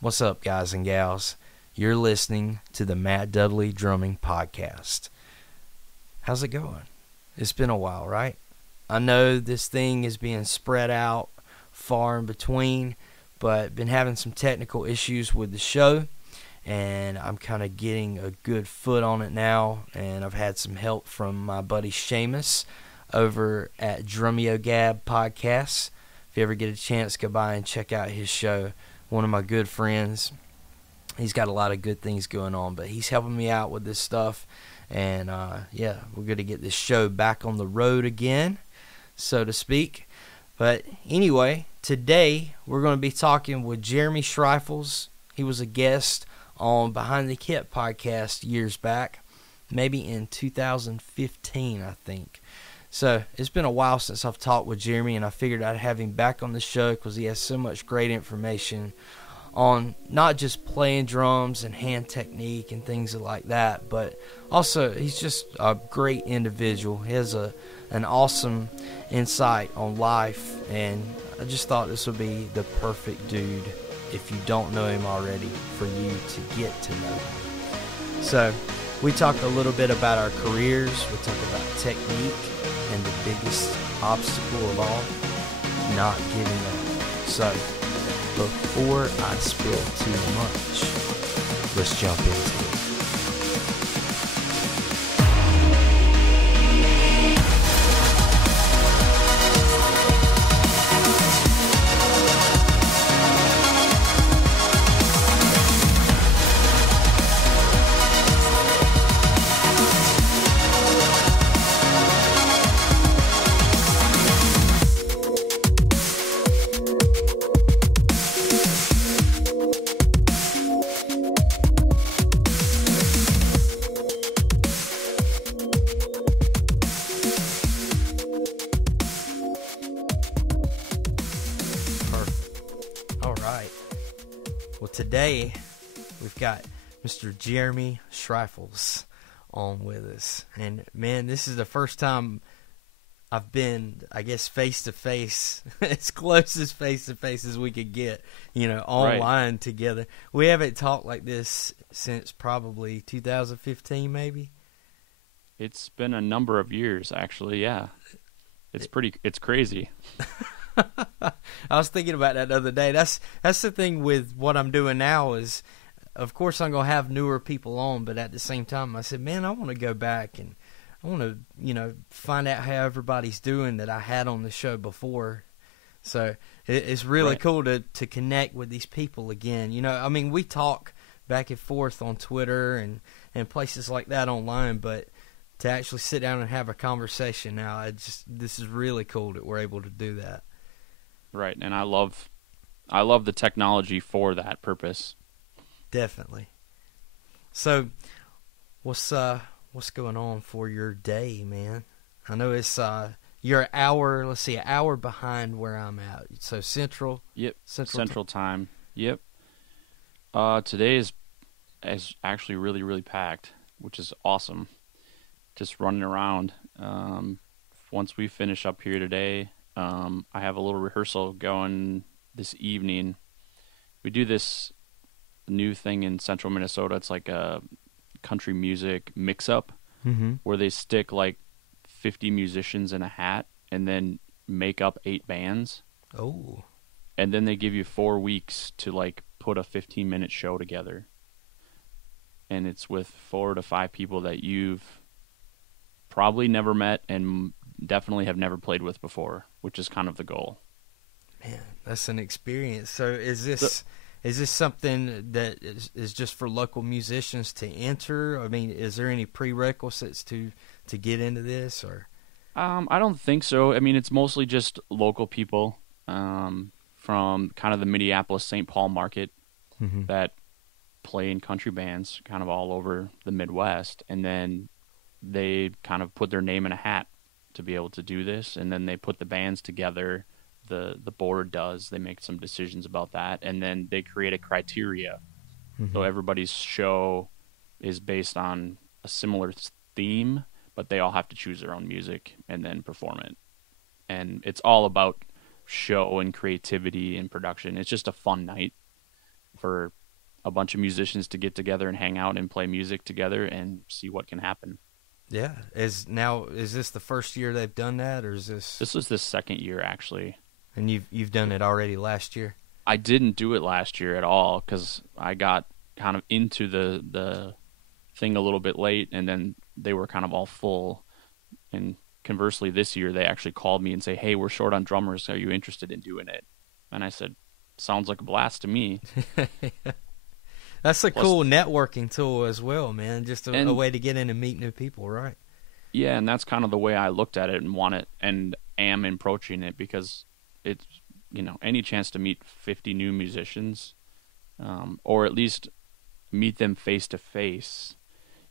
What's up, guys and gals? You're listening to the Matt Dudley Drumming Podcast. How's it going? It's been a while, right? I know this thing is being spread out far in between, but been having some technical issues with the show, and I'm kind of getting a good foot on it now, and I've had some help from my buddy Seamus over at Drummio Gab Podcasts. If you ever get a chance, go by and check out his show. One of my good friends. He's got a lot of good things going on, but he's helping me out with this stuff. And, we're going to get this show back on the road again, so to speak. But anyway, today we're going to be talking with Jeremy Shreifels. He was a guest on Behind the Kit podcast years back, maybe in 2015, I think. So it's been a while since I've talked with Jeremy, and I figured I'd have him back on the show because he has so much great information on not just playing drums and hand technique and things like that, but also he's just a great individual. He has an awesome insight on life, and I just thought this would be the perfect dude, if you don't know him already, for you to get to know him. So we talked a little bit about our careers. We talked about technique and the biggest obstacle of all, not giving up. So before I spill too much, let's jump into it. Today, we've got Mr. Jeremy Shreifels on with us. And, man, this is the first time I've been, I guess, face-to-face, as close as face-to-face as we could get, online together. We haven't talked like this since probably 2015, maybe? It's been a number of years, actually, yeah. It's crazy. I was thinking about that the other day. That's the thing with what I'm doing now is, of course, I'm going to have newer people on, but at the same time, I said, man, I want to go back and I want to, find out how everybody's doing that I had on the show before. So it's really cool to connect with these people again. We talk back and forth on Twitter and places like that online, but to actually sit down and have a conversation now, this is really cool that we're able to do that. Right, and I love the technology for that purpose. Definitely. So, what's going on for your day, man? I know it's you're an hour behind where I'm at. So Central. Yep. Central time. Yep. Today is actually really, really packed, which is awesome. Just running around. Once we finish up here today, I have a little rehearsal going this evening. We do this new thing in central Minnesota. It's like a country music mix-up where they stick like 50 musicians in a hat and then make up 8 bands. Oh. And then they give you 4 weeks to like put a 15-minute show together. And it's with 4 to 5 people that you've probably never met and definitely have never played with before, which is kind of the goal. Man, that's an experience. So is this something that is just for local musicians to enter? I mean, is there any prerequisites to get into this, or? I don't think so. I mean, it's mostly just local people from kind of the Minneapolis, St. Paul market that play in country bands kind of all over the Midwest, and then they kind of put their name in a hat to be able to do this, and then they put the bands together. The board does. They make some decisions about that, and then they create a criteria. So everybody's show is based on a similar theme, but they all have to choose their own music and then perform it. And it's all about show and creativity and production. It's just a fun night. for a bunch of musicians to get together and hang out and play music together and see what can happen. Yeah. Is this the first year they've done that, or is this? This was the second year, actually. And you've done it already last year? I didn't do it last year at all because I got kind of into the thing a little bit late, and then they were kind of all full. And conversely, this year they actually called me and say, "Hey, we're short on drummers. Are you interested in doing it?" And I said, "Sounds like a blast to me." That's a cool networking tool as well, man. Just a way to get in and meet new people, right? Yeah, and that's kind of the way I looked at it and want it and am approaching it, because it's, any chance to meet 50 new musicians, or at least meet them face to face.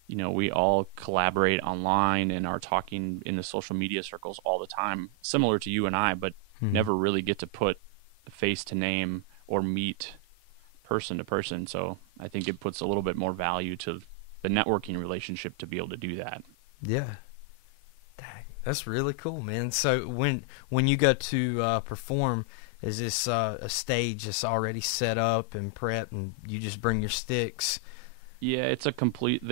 We all collaborate online and are talking in the social media circles all the time, similar to you and I, but never really get to put face to name or meet person to person. So I think it puts a little bit more value to the networking relationship to be able to do that. Yeah. Dang, that's really cool, man. So when you go to perform, is this a stage that's already set up and prepped, and you just bring your sticks? Yeah, it's they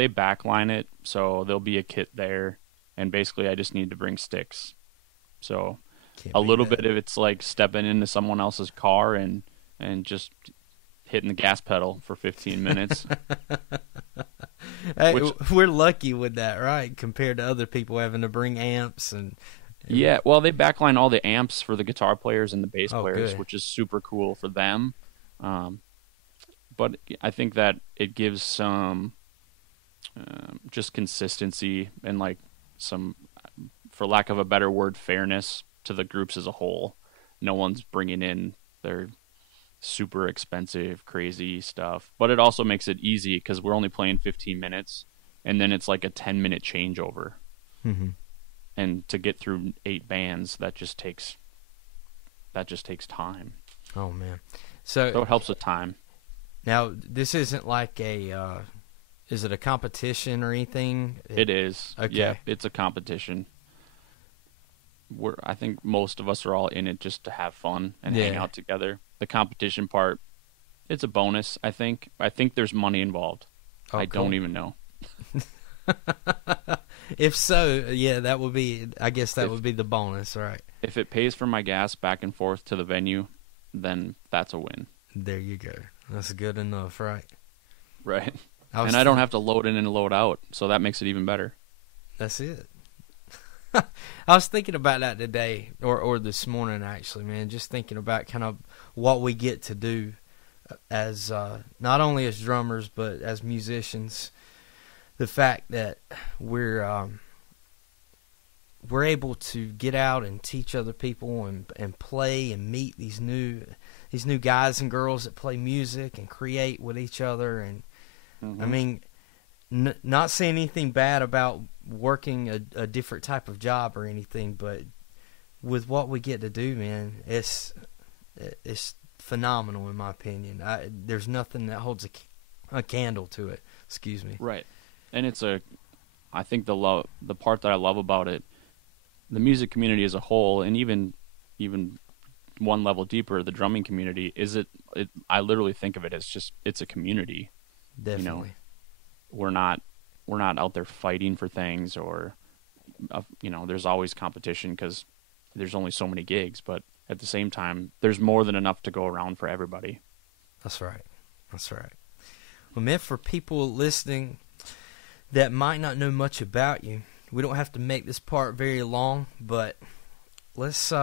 backline it, so there'll be a kit there, and basically I just need to bring sticks. So a little bit of it's like stepping into someone else's car and just hitting the gas pedal for 15 minutes. Hey, we're lucky with that, right? Compared to other people having to bring amps and... Yeah, well, they backline all the amps for the guitar players and the bass players, good. Which is super cool for them. But I think that it gives some just consistency and like some, for lack of a better word, fairness to the groups as a whole. No one's bringing in their super expensive, crazy stuff. But it also makes it easy because we're only playing 15 minutes, and then it's like a 10-minute changeover. Mm-hmm. And to get through 8 bands, that just takes time. Oh, man. So it helps with time. Now, this isn't like is it a competition or anything? It is. Okay. Yeah, it's a competition. I think most of us are all in it just to have fun and hang out together. The competition part, it's a bonus, I think. I think there's money involved. I don't even know. If so, yeah, that would be, I guess that would be the bonus, right? If it pays for my gas back and forth to the venue, then that's a win. There you go. That's good enough, right? Right. And I don't have to load in and load out, so that makes it even better. That's it. I was thinking about that today, or this morning, actually, man. Just thinking about kind of what we get to do as not only as drummers, but as musicians. The fact that we're able to get out and teach other people and play and meet these new guys and girls that play music and create with each other. And I mean, not saying anything bad about working a different type of job or anything, but with what we get to do, man, it's phenomenal in my opinion. There's nothing that holds a candle to it. Excuse me. Right. And I think the part that I love about it, the music community as a whole, and even one level deeper, the drumming community, I literally think of it as it's a community. Definitely. We're not out there fighting for things, or there's always competition because there's only so many gigs, but at the same time, there's more than enough to go around for everybody. That's right. Well, man, for people listening that might not know much about you, we don't have to make this part very long, but let's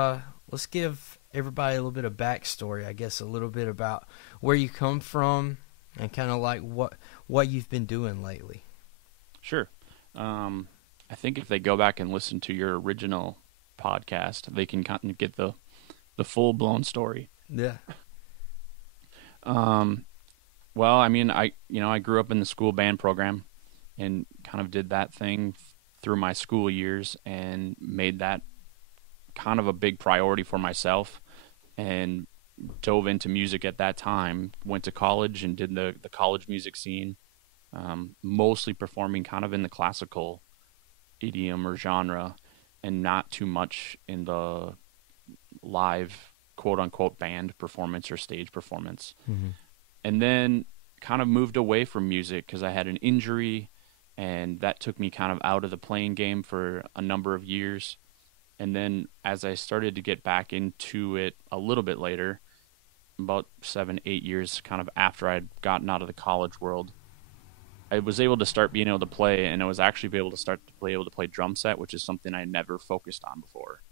give everybody a little bit of backstory, I guess, a little bit about where you come from and kind of like what you've been doing lately. Sure. I think if they go back and listen to your original podcast, they can kind of get the full-blown story. Yeah. Well, I mean, I grew up in the school band program and kind of did that thing through my school years and made that kind of a big priority for myself, and dove into music at that time. Went to college and did the college music scene, mostly performing kind of in the classical idiom or genre, and not too much in the live quote-unquote band performance or stage performance. Mm-hmm. And then kind of moved away from music because I had an injury, and that took me kind of out of the playing game for a number of years. And then as I started to get back into it a little bit later, about 7, 8 years kind of after I'd gotten out of the college world, I was able to start being able to play, and I was actually able to play drum set, which is something I never focused on before.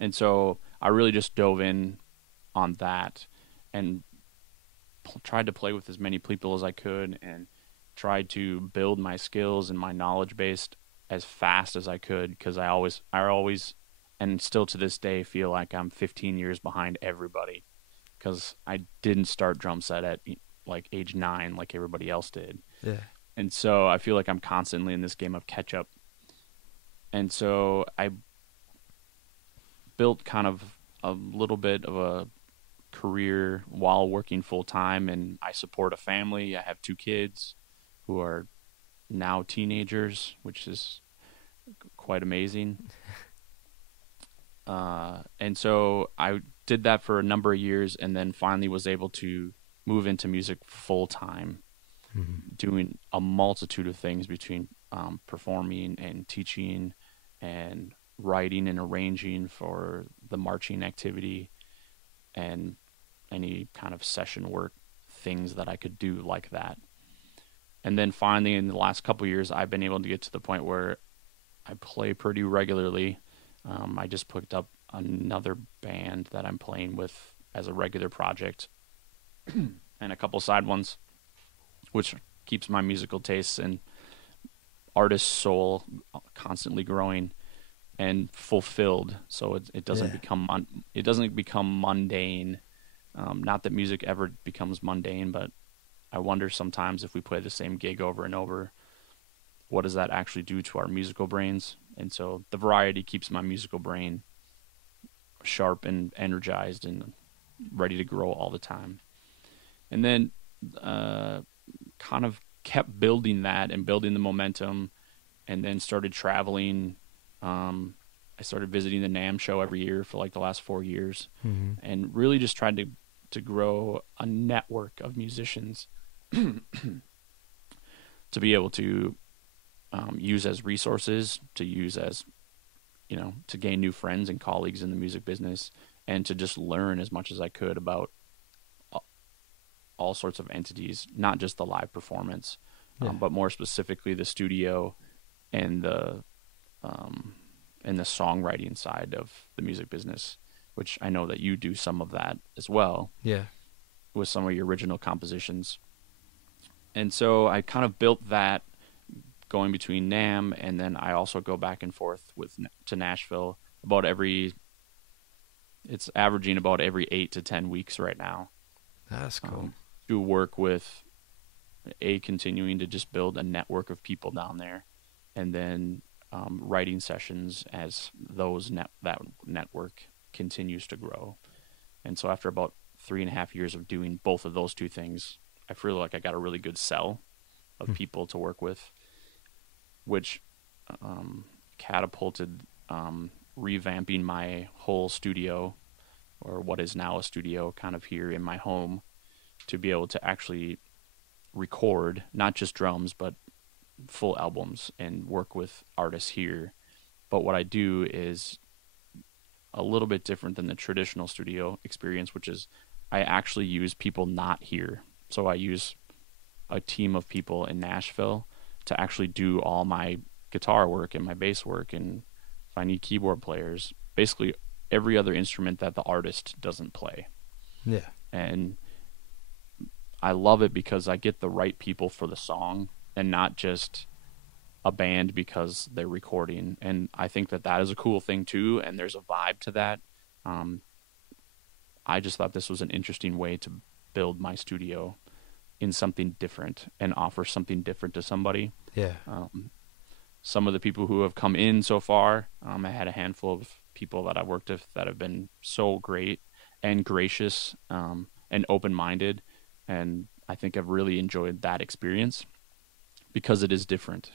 And so I really just dove in on that and tried to play with as many people as I could and tried to build my skills and my knowledge base as fast as I could, because I always, and still to this day, feel like I'm 15 years behind everybody because I didn't start drum set at like age 9 like everybody else did. Yeah. And so I feel like I'm constantly in this game of catch up. And so I built kind of a little bit of a career while working full time, and I support a family. I have 2 kids who are now teenagers, which is quite amazing. And so I did that for a number of years, and then finally was able to move into music full time, doing a multitude of things between performing and teaching and writing and arranging for the marching activity and any kind of session work things that I could do like that. And then finally, in the last couple of years, I've been able to get to the point where I play pretty regularly. I just picked up another band that I'm playing with as a regular project and a couple side ones, which keeps my musical tastes and artist soul constantly growing and fulfilled. So it doesn't become mundane. Not that music ever becomes mundane, but I wonder sometimes if we play the same gig over and over, what does that actually do to our musical brains? And so the variety keeps my musical brain sharp and energized and ready to grow all the time. And then kind of kept building that and building the momentum, and then started traveling. I started visiting the NAMM show every year for like the last 4 years, and really just tried to grow a network of musicians to be able to use as resources, to use as, to gain new friends and colleagues in the music business, and to just learn as much as I could about all sorts of entities, not just the live performance, but more specifically the studio and the songwriting side of the music business, which I know that you do some of that as well. Yeah. With some of your original compositions. And so I kind of built that going between NAMM, and then I also go back and forth to Nashville it's averaging about every 8 to 10 weeks right now. That's cool. To work with continuing to just build a network of people down there, and then writing sessions as that network continues to grow. And so after about 3.5 years of doing both of those two things, I feel like I got a really good cell of people to work with, which catapulted revamping my whole studio, or what is now a studio, kind of here in my home, to be able to actually record not just drums but full albums and work with artists here. But what I do is a little bit different than the traditional studio experience, which is I actually use people not here. So I use a team of people in Nashville to actually do all my guitar work and my bass work, and if I need keyboard players, basically every other instrument that the artist doesn't play. Yeah. And I love it because I get the right people for the song and not just a band because they're recording. And I think that is a cool thing too, and there's a vibe to that. I just thought this was an interesting way to build my studio in something different and offer something different to somebody. Yeah. Some of the people who have come in so far, I had a handful of people that I've worked with that have been so great and gracious and open-minded, and I think I've really enjoyed that experience because it is different.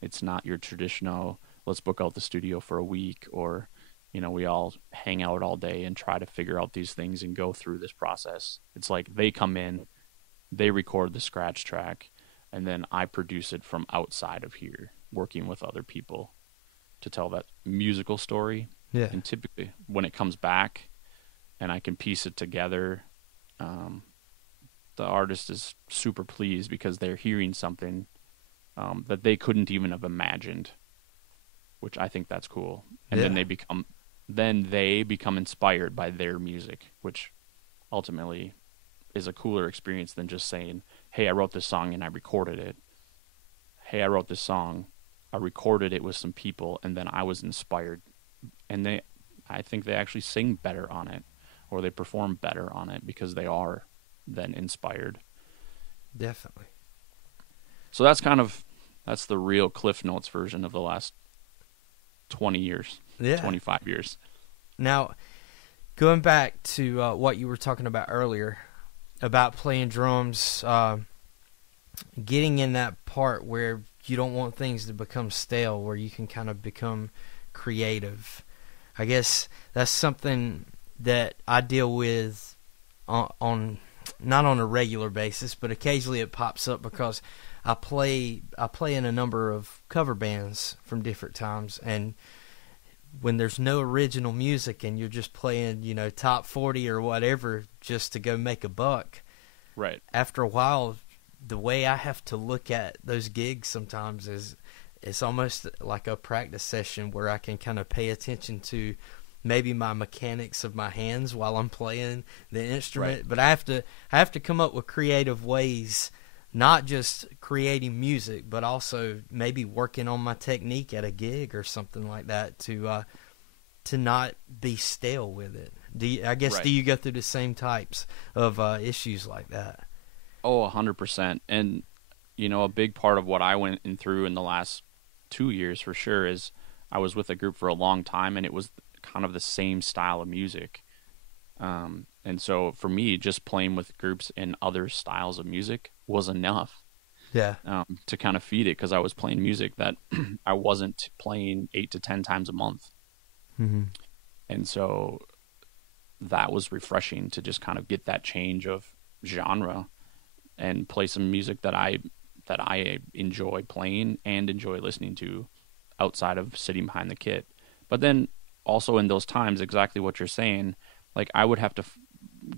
It's not your traditional, let's book out the studio for a week, or we all hang out all day and try to figure out these things and go through this process. It's like they come in, they record the scratch track, and then I produce it from outside of here, working with other people to tell that musical story. Yeah. And typically when it comes back and I can piece it together, the artist is super pleased because they're hearing something that they couldn't even have imagined, which I think that's cool. And Yeah. then they become inspired by their music, which ultimately is a cooler experience than just saying, hey, I wrote this song and I recorded it. Hey, I wrote this song, I recorded it with some people, and then I was inspired. And I think they actually sing better on it, or they perform better on it because they are then inspired. Definitely. So that's the real Cliff Notes version of the last 20 years, Yeah. 25 years. Now, going back to what you were talking about earlier about playing drums, getting in that part where you don't want things to become stale, where you can kind of become creative. I guess that's something that I deal with on not on a regular basis, but occasionally it pops up because I play in a number of cover bands from different times, and when there's no original music and you're just playing, top 40 or whatever just to go make a buck, right? After a while, the way I have to look at those gigs sometimes is it's almost like a practice session where I can kind of pay attention to maybe my mechanics of my hands while I'm playing the instrument. Right. But I have to come up with creative ways, not just creating music, but also maybe working on my technique at a gig or something like that to not be stale with it. Do you go through the same types of issues like that? Oh, 100%. And, a big part of what I went through in the last 2 years for sure is I was with a group for a long time, and it was kind of the same style of music. And so for me, just playing with groups in other styles of music was enough. Yeah. To kind of feed it, because I was playing music that I wasn't playing 8 to 10 times a month. Mm-hmm. And so that was refreshing to just kind of get that change of genre and play some music that I enjoy playing and enjoy listening to outside of sitting behind the kit. But then also in those times, exactly what you're saying, like I would have to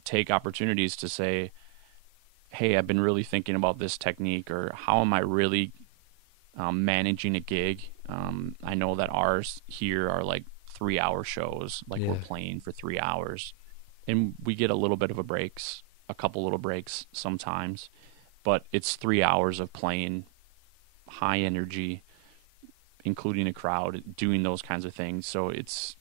take opportunities to say, hey, I've been really thinking about this technique, or how am I really managing a gig? I know that ours here are like 3-hour shows, like we're playing for 3 hours, and we get a couple little breaks sometimes, but it's 3 hours of playing high energy, including a crowd, doing those kinds of things. So it's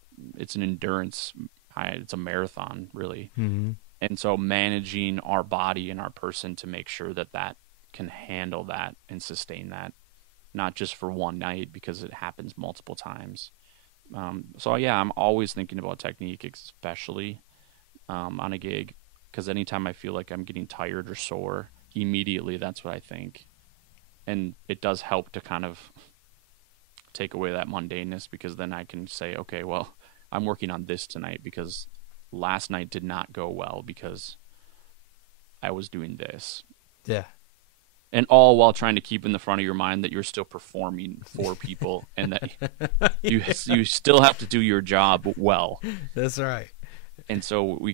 an endurance. It's a marathon, really. Mm-hmm. And so managing our body and our person to make sure that can handle that and sustain that, not just for one night, because it happens multiple times. So yeah, I'm always thinking about technique, especially on a gig, because anytime I feel like I'm getting tired or sore, immediately that's what I think. And it does help to kind of take away that mundaneness, because then I can say, okay, well, I'm working on this tonight because last night did not go well because I was doing this. Yeah. And all while trying to keep in the front of your mind that you're still performing for people and that you still have to do your job well. That's right. And so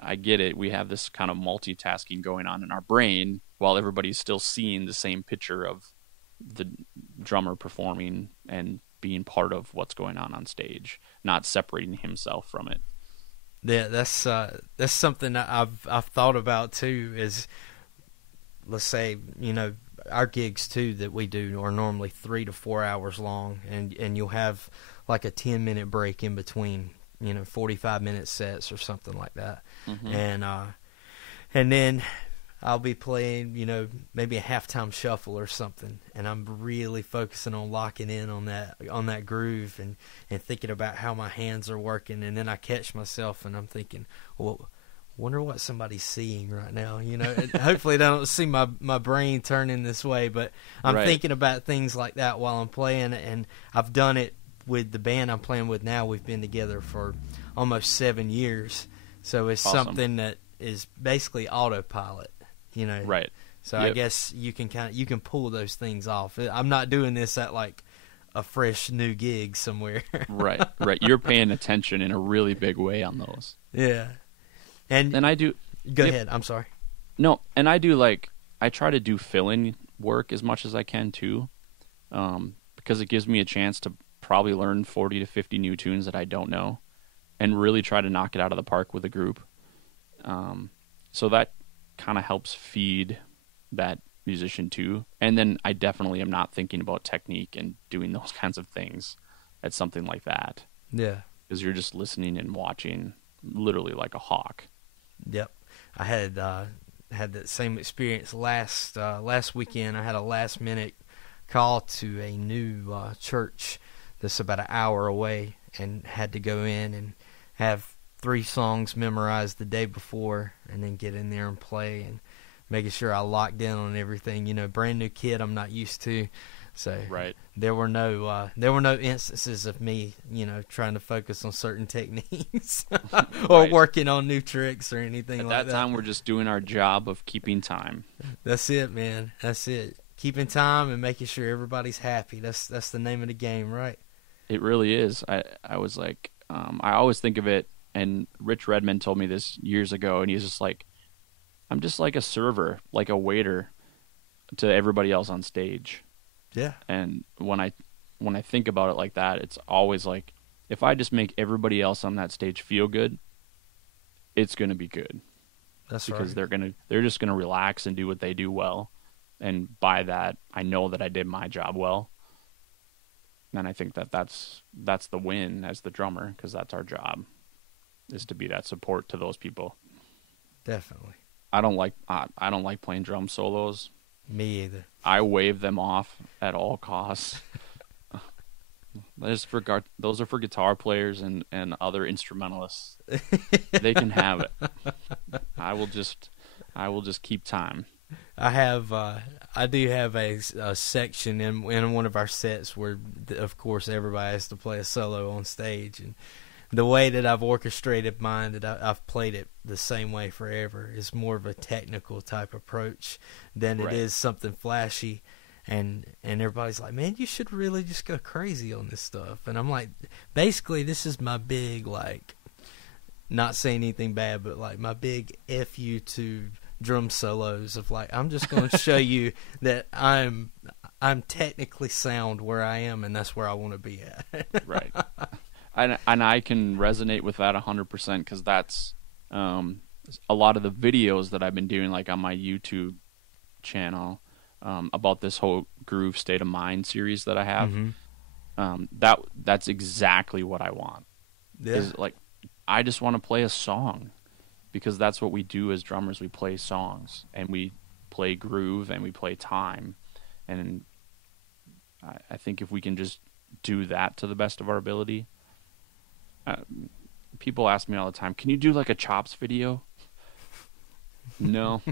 I get it. We have this kind of multitasking going on in our brain while everybody's still seeing the same picture of the drummer performing and being part of what's going on stage, not separating himself from it. Yeah, that's something that I've thought about too. Is, let's say, our gigs too that we do are normally 3 to 4 hours long, and you'll have like a 10-minute break in between, 45-minute sets or something like that. Mm-hmm. And then I'll be playing, maybe a halftime shuffle or something, and I'm really focusing on locking in on that groove and thinking about how my hands are working, and then I catch myself and I'm thinking, well, wonder what somebody's seeing right now, Hopefully they don't see my brain turning this way, but I'm thinking about things like that while I'm playing, and I've done it with the band I'm playing with now. We've been together for almost 7 years, so it's awesome. Something that is basically autopilot. you know. Right. So I guess you can pull those things off. I'm not doing this at like a fresh new gig somewhere. Right. You're paying attention in a really big way on those. Yeah. And I do. Go ahead. I'm sorry. No, and I do I try to do fill-in work as much as I can too, because it gives me a chance to probably learn 40 to 50 new tunes that I don't know, and really try to knock it out of the park with a group. So that kind of helps feed that musician too. And then I definitely am not thinking about technique and doing those kinds of things at something like that. Yeah. Because you're just listening and watching literally like a hawk. Yep. I had that same experience last weekend. I had a last minute call to a new church that's about an hour away, and had to go in and have 3 songs memorized the day before, and then get in there and play, and making sure I locked in on everything. You know, brand new kid, I'm not used to. So right. There were no instances of me, you know, trying to focus on certain techniques or working on new tricks or anything like that. At that time, we're just doing our job of keeping time. That's it, man. That's it. Keeping time and making sure everybody's happy. That's the name of the game, right? It really is. I was like, I always think of it, and Rich Redmond told me this years ago, and he's just like, I'm just like a server, like a waiter to everybody else on stage. Yeah. And when I think about it like that, it's always like, if I just make everybody else on that stage feel good, it's going to be good. That's because right. they're just going to relax and do what they do well. And by that, I know that I did my job well. And I think that's the win as the drummer, because that's our job, is to be that support to those people. Definitely. I don't like playing drum solos. Me either. I wave them off at all costs. Those are for guitar players and other instrumentalists. They can have it. I will just keep time. I do have a section in one of our sets where, of course, everybody has to play a solo on stage, and the way that I've orchestrated mine, that I've played it the same way forever, is more of a technical type approach than it is something flashy. And everybody's like, man, you should really just go crazy on this stuff. And I'm like, basically, this is my big, like, not saying anything bad, but like my big F you to drum solos of like, I'm just going to show you that I'm technically sound where I am, and that's where I want to be at. Right. And I can resonate with that 100%, because that's a lot of the videos that I've been doing, like on my YouTube channel, about this whole Groove State of Mind series that I have. Mm-hmm. That's exactly what I want. Yeah. Is like, I just want to play a song, because that's what we do as drummers. We play songs, and we play groove, and we play time. And I think if we can just do that to the best of our ability. People ask me all the time, can you do like a chops video? No.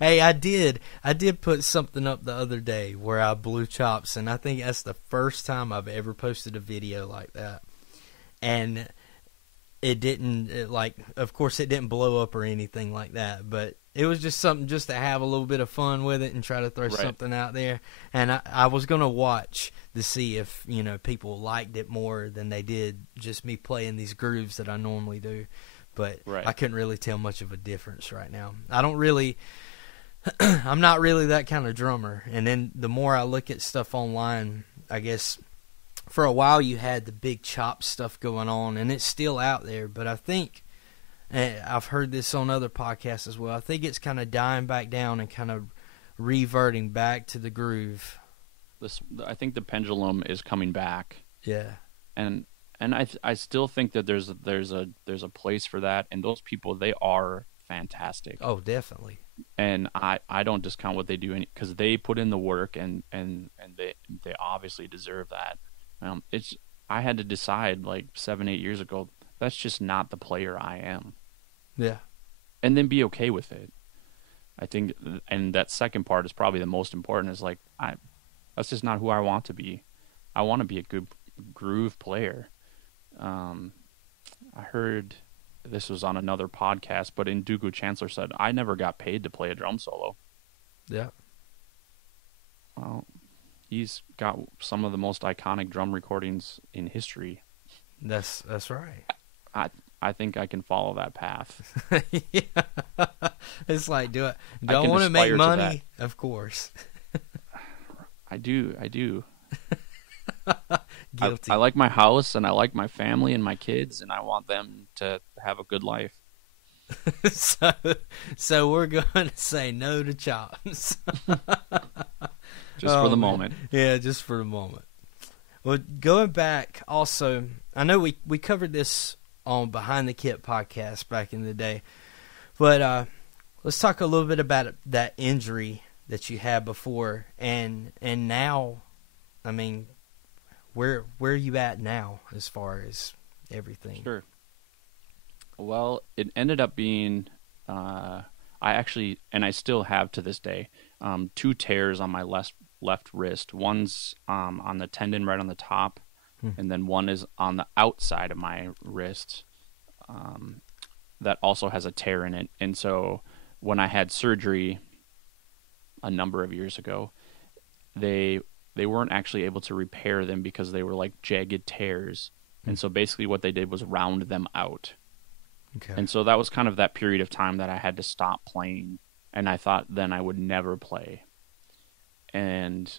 Hey, I did put something up the other day where I blew chops, and I think that's the first time I've ever posted a video like that. And it didn't, of course it didn't blow up or anything like that, but it was just something just to have a little bit of fun with it and try to throw something out there. And I was going to watch to see if, you know, people liked it more than they did just me playing these grooves that I normally do. But I couldn't really tell much of a difference right now. I'm not really that kind of drummer. And then the more I look at stuff online, I guess for a while you had the big chop stuff going on, and it's still out there. But I think, I've heard this on other podcasts as well, I think it's kind of dying back down and kind of reverting back to the groove. I think the pendulum is coming back. Yeah. And I still think that there's a place for that, and those people, they are fantastic. Oh, definitely. And I don't discount what they do, because they put in the work, and they obviously deserve that. I had to decide like 7-8 years ago, that's just not the player I am. Yeah. And then be okay with it. I think, and that second part is probably the most important, is like, that's just not who I want to be. I want to be a good groove player. I heard this was on another podcast, but Ndugu Chancellor said, I never got paid to play a drum solo. Yeah. Well, he's got some of the most iconic drum recordings in history. That's right. I think I can follow that path. Yeah. It's like, do I want to make money? Of course. I do. Guilty. I like my house, and I like my family and my kids, and I want them to have a good life. So we're going to say no to chops. Just for the moment. Yeah, just for the moment. Well, going back also, I know we covered this on Behind the Kit podcast back in the day, but let's talk a little bit about that injury that you had before and now. I mean, where are you at now as far as everything? Sure. Well, it ended up being I actually, and I still have to this day, 2 tears on my left wrist. One's on the tendon right on the top, and then one is on the outside of my wrist that also has a tear in it. And so when I had surgery a number of years ago, they weren't actually able to repair them because they were like jagged tears. And so basically what they did was round them out. Okay. And so that was kind of that period of time that I had to stop playing, and I thought then I would never play. And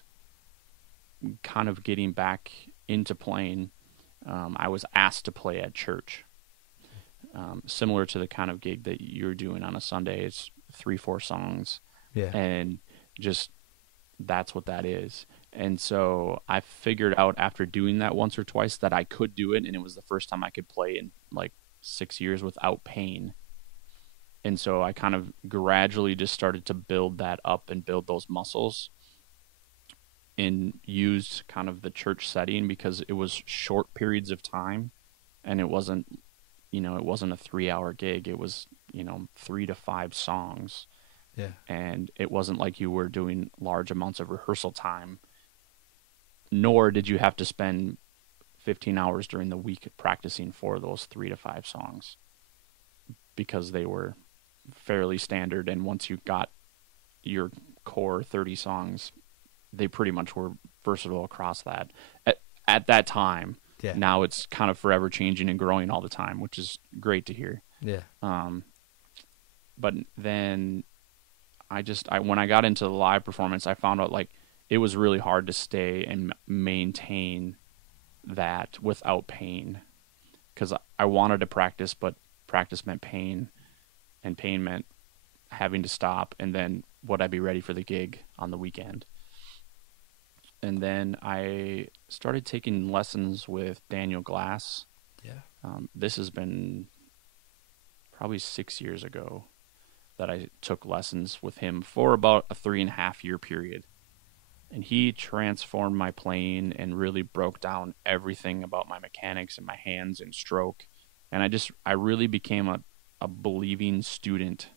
kind of getting back into playing, I was asked to play at church. Similar to the kind of gig that you're doing on a Sunday. It's 3-4 songs. Yeah. And just that's what that is. And so I figured out after doing that once or twice that I could do it, and it was the first time I could play in like 6 years without pain. And so I kind of gradually just started to build that up and build those muscles, and used kind of the church setting because it was short periods of time, and it wasn't a 3-hour gig. It was 3 to 5 songs. Yeah. And it wasn't like you were doing large amounts of rehearsal time, nor did you have to spend 15 hours during the week practicing for those 3 to 5 songs, because they were fairly standard. And once you got your core 30 songs, they pretty much were versatile across that at that time. Yeah. Now it's kind of forever changing and growing all the time, which is great to hear. Yeah. But then when I got into the live performance, I found out like it was really hard to stay and maintain that without pain, because I wanted to practice, but practice meant pain, and pain meant having to stop, and then would I be ready for the gig on the weekend? And then I started taking lessons with Daniel Glass. Yeah. This has been probably 6 years ago that I took lessons with him for about a 3.5-year period. And he transformed my playing and really broke down everything about my mechanics and my hands and stroke. And I really became a believing student.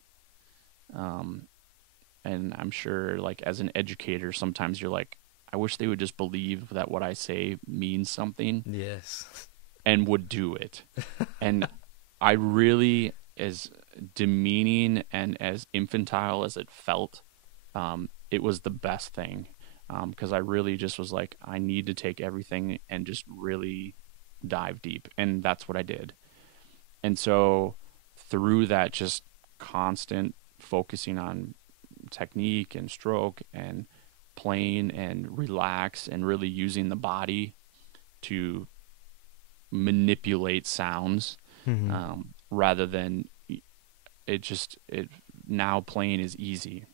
And I'm sure, like, as an educator, sometimes you're like, I wish they would just believe that what I say means something. Yes. And would do it. And I really, as demeaning and as infantile as it felt, it was the best thing. Because I really just was like, I need to take everything and just really dive deep. And that's what I did. And so through that just constant focusing on technique and stroke and playing and relax and really using the body to manipulate sounds, rather than now playing is easy.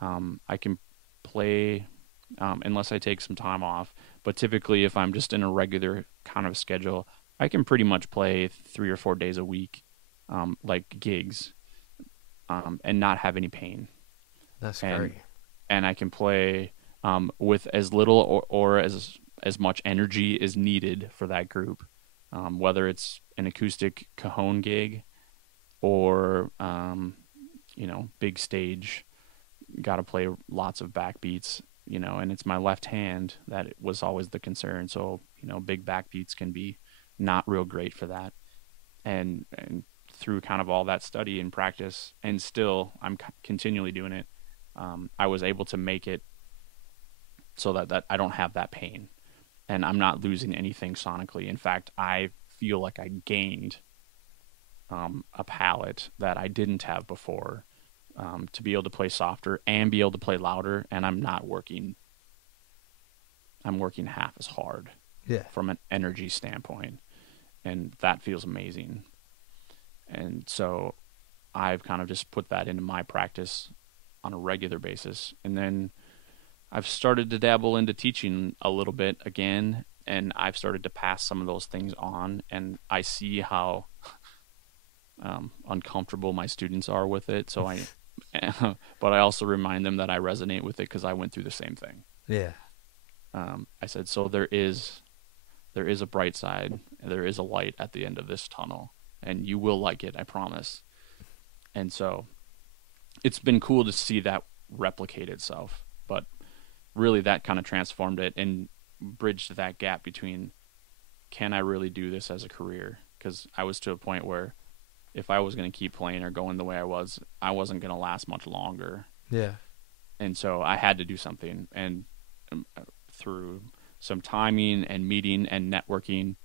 I can play unless I take some time off, but typically if I'm just in a regular kind of schedule, I can pretty much play 3 or 4 days a week, like gigs, and not have any pain. That's great. And I can play with as little or as much energy as needed for that group, whether it's an acoustic cajon gig or big stage, got to play lots of backbeats, and it's my left hand that was always the concern. So big backbeats can be not real great for that, and through kind of all that study and practice, and still I'm continually doing it, I was able to make it so that I don't have that pain, and I'm not losing anything sonically. In fact, I feel like I gained a palette that I didn't have before, to be able to play softer and be able to play louder, and I'm working half as hard from an energy standpoint, and that feels amazing. And so I've kind of just put that into my practice on a regular basis. And then I've started to dabble into teaching a little bit again, and I've started to pass some of those things on, and I see how uncomfortable my students are with it. So but I also remind them that I resonate with it because I went through the same thing. Yeah. I said, so there is a bright side, there is a light at the end of this tunnel, and you will like it, I promise. And so it's been cool to see that replicate itself, but really that kind of transformed it and bridged that gap between, can I really do this as a career? Because I was to a point where if I was going to keep playing or going the way I wasn't going to last much longer. Yeah. And so I had to do something, and through some timing and meeting and networking,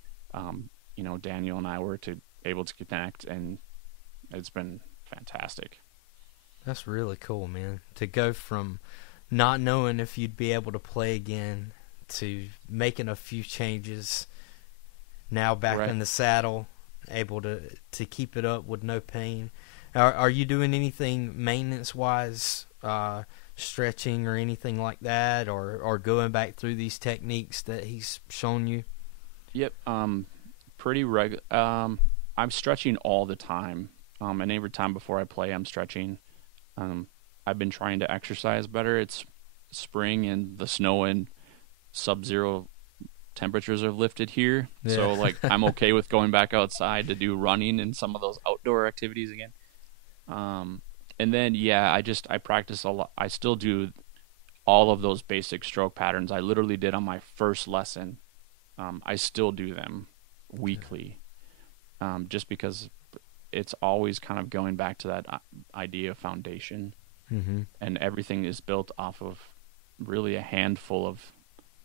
Daniel and I were able to connect, and it's been fantastic. That's really cool, man. To go from not knowing if you'd be able to play again to making a few changes, now back in the saddle, able to keep it up with no pain. Are you doing anything maintenance-wise, stretching or anything like that, or going back through these techniques that he's shown you? Yep, pretty regular. I'm stretching all the time, and every time before I play, I'm stretching. I've been trying to exercise better. It's spring, and the snow and sub-zero temperatures have lifted here, so I'm okay with going back outside to do running and some of those outdoor activities again. And then I practice a lot. I still do all of those basic stroke patterns I literally did on my first lesson. I still do them weekly, just because it's always kind of going back to that idea of foundation, and everything is built off of really a handful of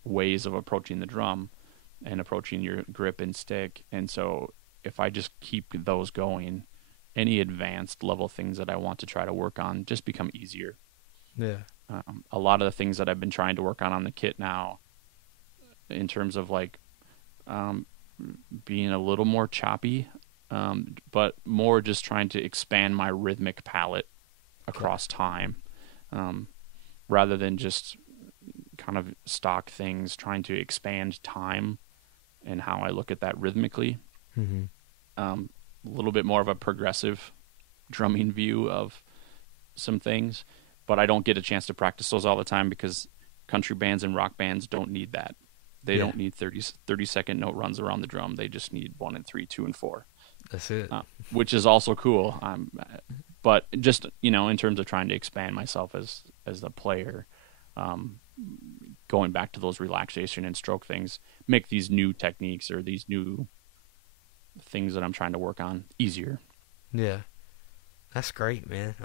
ways of approaching the drum and approaching your grip and stick. And so if I just keep those going, any advanced level things that I want to try to work on just become easier. Yeah. A lot of the things that I've been trying to work on the kit now, in terms of being a little more choppy, but more just trying to expand my rhythmic palette across time, rather than just kind of stock things, trying to expand time and how I look at that rhythmically. A little bit more of a progressive drumming view of some things, but I don't get a chance to practice those all the time because country bands and rock bands don't need that. They don't need 30-second note runs around the drum. They just need 1 and 3, 2 and 4. That's it. Which is also cool. But just, in terms of trying to expand myself as the player, going back to those relaxation and stroke things, make these new techniques or these new things that I'm trying to work on easier. Yeah. That's great, man.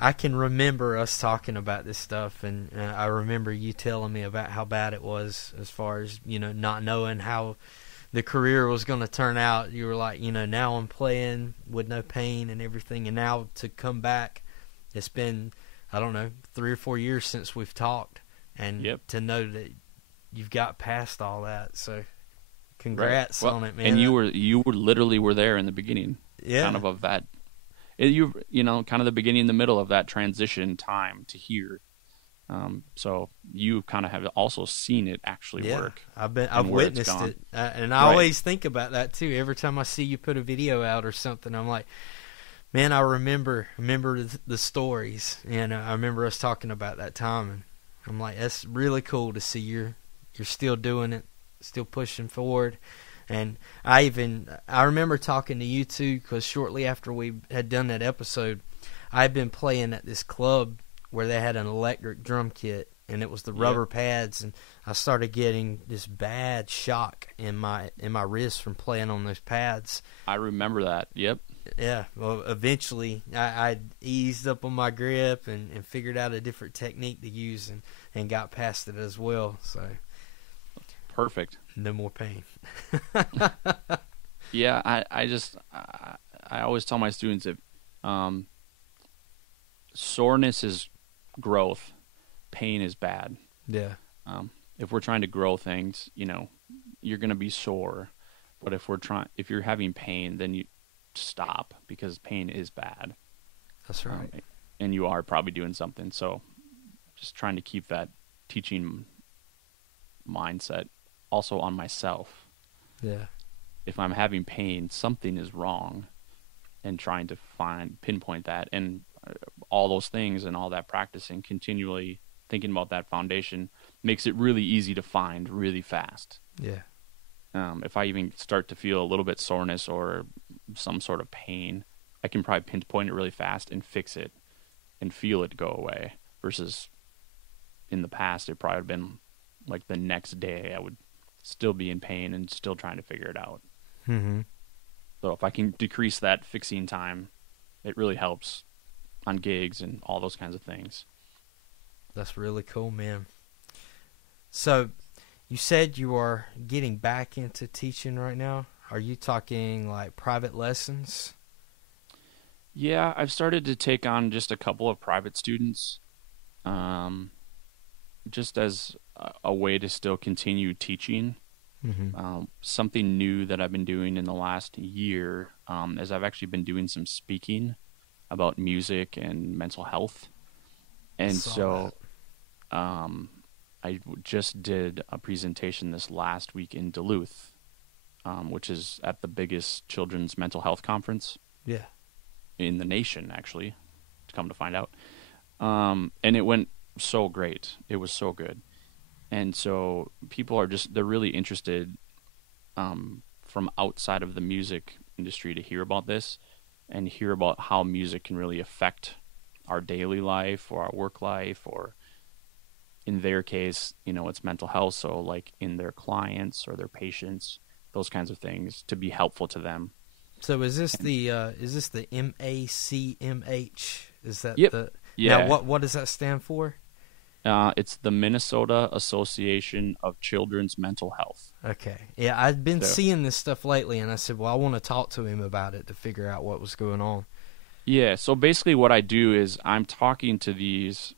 I can remember us talking about this stuff, and I remember you telling me about how bad it was as far as, not knowing how the career was going to turn out. You were like, now I'm playing with no pain and everything, and now to come back, it's been, 3 or 4 years since we've talked, and to know that you've got past all that. So congrats on it, man. And you were literally there in the beginning, kind of that. Kind of the beginning and the middle of that transition time to here. So you kind of have also seen it actually work. I've witnessed it. And I always think about that too. Every time I see you put a video out or something, I'm like, man, I remember the stories. And I remember us talking about that time. And I'm like, that's really cool to see you're still doing it, still pushing forward. And I remember talking to you too, because shortly after we had done that episode, I'd been playing at this club where they had an electric drum kit, and it was the rubber pads, and I started getting this bad shock in my wrist from playing on those pads. I remember that. Yep. Yeah, well, eventually I eased up on my grip and figured out a different technique to use and got past it as well. So Perfect. no more pain. Yeah, I always tell my students that um, soreness is growth, pain is bad. Yeah, Um, if we're trying to grow things, you're going to be sore. But if you're having pain, then you stop because pain is bad. that's right. And you are probably doing something. So just trying to keep that teaching mindset also on myself. Yeah, If I'm having pain, something is wrong, and trying to pinpoint that, and all those things and all that practicing, continually thinking about that foundation makes it really easy to find really fast. yeah, If I even start to feel a little bit soreness or some sort of pain, I can probably pinpoint it really fast and fix it and feel it go away. Versus in the past, it probably would have been like the next day I would still be in pain and still trying to figure it out. mm-hmm. So if I can decrease that fixing time, it really helps on gigs and all those kinds of things. That's really cool, man. So you said you are getting back into teaching right now. Are you talking like private lessons? Yeah, I've started to take on just a couple of private students, just as a way to still continue teaching. Mm-hmm. Something new that I've been doing in the last year is I've actually been doing some speaking about music and mental health. And so I just did a presentation this last week in Duluth, which is at the biggest children's mental health conference Yeah. in the nation, actually, to come to find out. And it went so great. It was so good. And so people they're really interested from outside of the music industry to hear about this and hear about how music can really affect our daily life or our work life, or in their case, it's mental health. So like in their clients or their patients, those kinds of things, to be helpful to them. So is this the MACMH? Is that Yep. the Yeah. Now what does that stand for? It's the Minnesota Association of Children's Mental Health. Okay. Yeah, I've been seeing this stuff lately, and I said, well, I want to talk to him about it to figure out what was going on. Yeah, so basically what I do is I'm talking to these,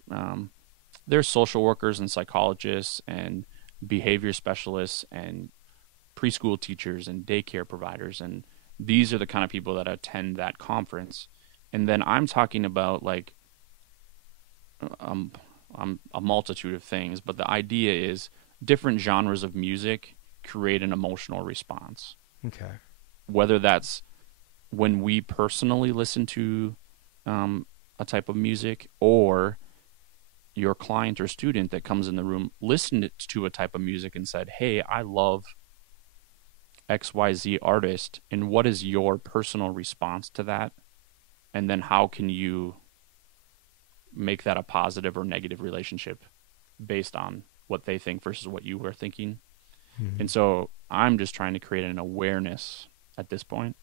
they're social workers and psychologists and behavior specialists and preschool teachers and daycare providers, and these are the kind of people that attend that conference. And then I'm talking about like a multitude of things, but the idea is different genres of music create an emotional response. Okay. Whether that's when we personally listen to a type of music, or your client or student that comes in the room listened to a type of music and said, hey, I love XYZ artist, and what is your personal response to that? And then how can you make that a positive or negative relationship based on what they think versus what you were thinking? Mm-hmm. And so I'm just trying to create an awareness at this point.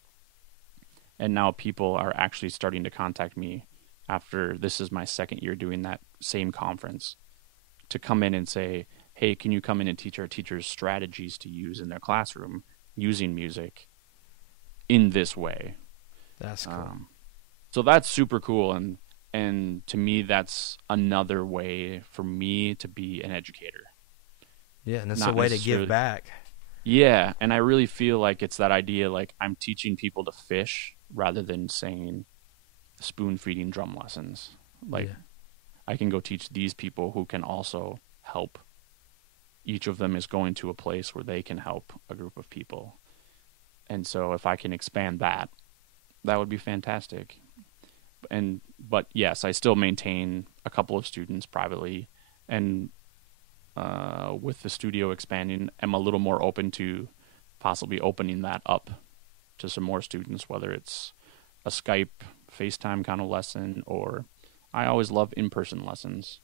And now people are actually starting to contact me after this is my second year doing that same conference, to come in and say, hey, can you come in and teach our teachers strategies to use in their classroom using music in this way? That's cool. So that's super cool. And to me, that's another way for me to be an educator. Yeah, and it's a way to give back. Yeah, and I really feel like it's that idea, like I'm teaching people to fish rather than saying spoon-feeding drum lessons. Like, I can go teach these people who can also help. Each of them is going to a place where they can help a group of people. And so if I can expand that, that would be fantastic. But yes, I still maintain a couple of students privately, and with the studio expanding, I'm a little more open to possibly opening that up to some more students, whether it's a Skype, FaceTime kind of lesson, or I always love in-person lessons.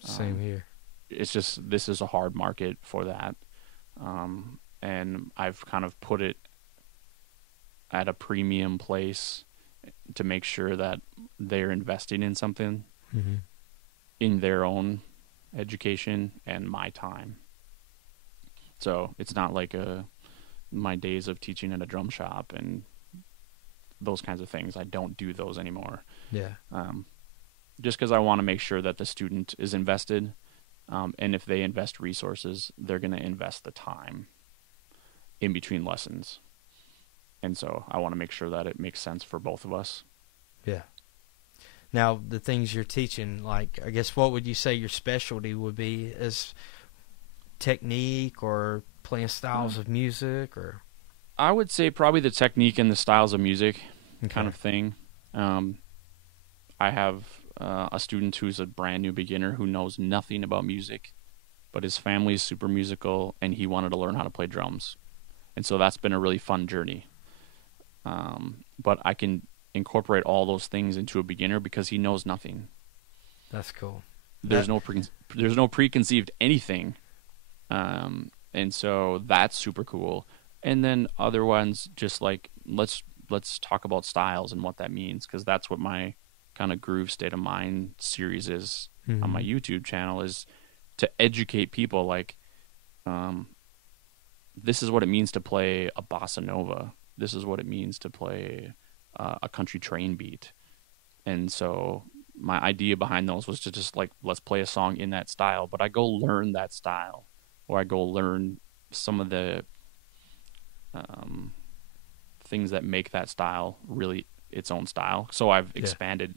Same here. It's just, this is a hard market for that. And I've kind of put it at a premium place to make sure that they're investing in something Mm-hmm. in their own education and my time. So it's not like my days of teaching at a drum shop and those kinds of things. I don't do those anymore. Yeah. Just because I want to make sure that the student is invested, and if they invest resources, they're going to invest the time in between lessons. And so I want to make sure that it makes sense for both of us. Yeah. Now, the things you're teaching, like, I guess, what would you say your specialty would be as technique or playing styles of music, or? I would say probably the technique and the styles of music kind of thing. I have a student who's a brand new beginner who knows nothing about music, but his family is super musical, and he wanted to learn how to play drums. And so that's been a really fun journey. But I can incorporate all those things into a beginner because he knows nothing. That's cool. There's no preconceived anything. And so that's super cool. And then other ones, just like, let's talk about styles and what that means, because that's what my kind of Groove State of Mind series is on my YouTube channel, is to educate people, like, this is what it means to play a bossa nova. This is what it means to play a country train beat. And so my idea behind those was to just, like, let's play a song in that style, but I go learn that style, or I go learn some of the things that make that style really its own style. So I've expanded,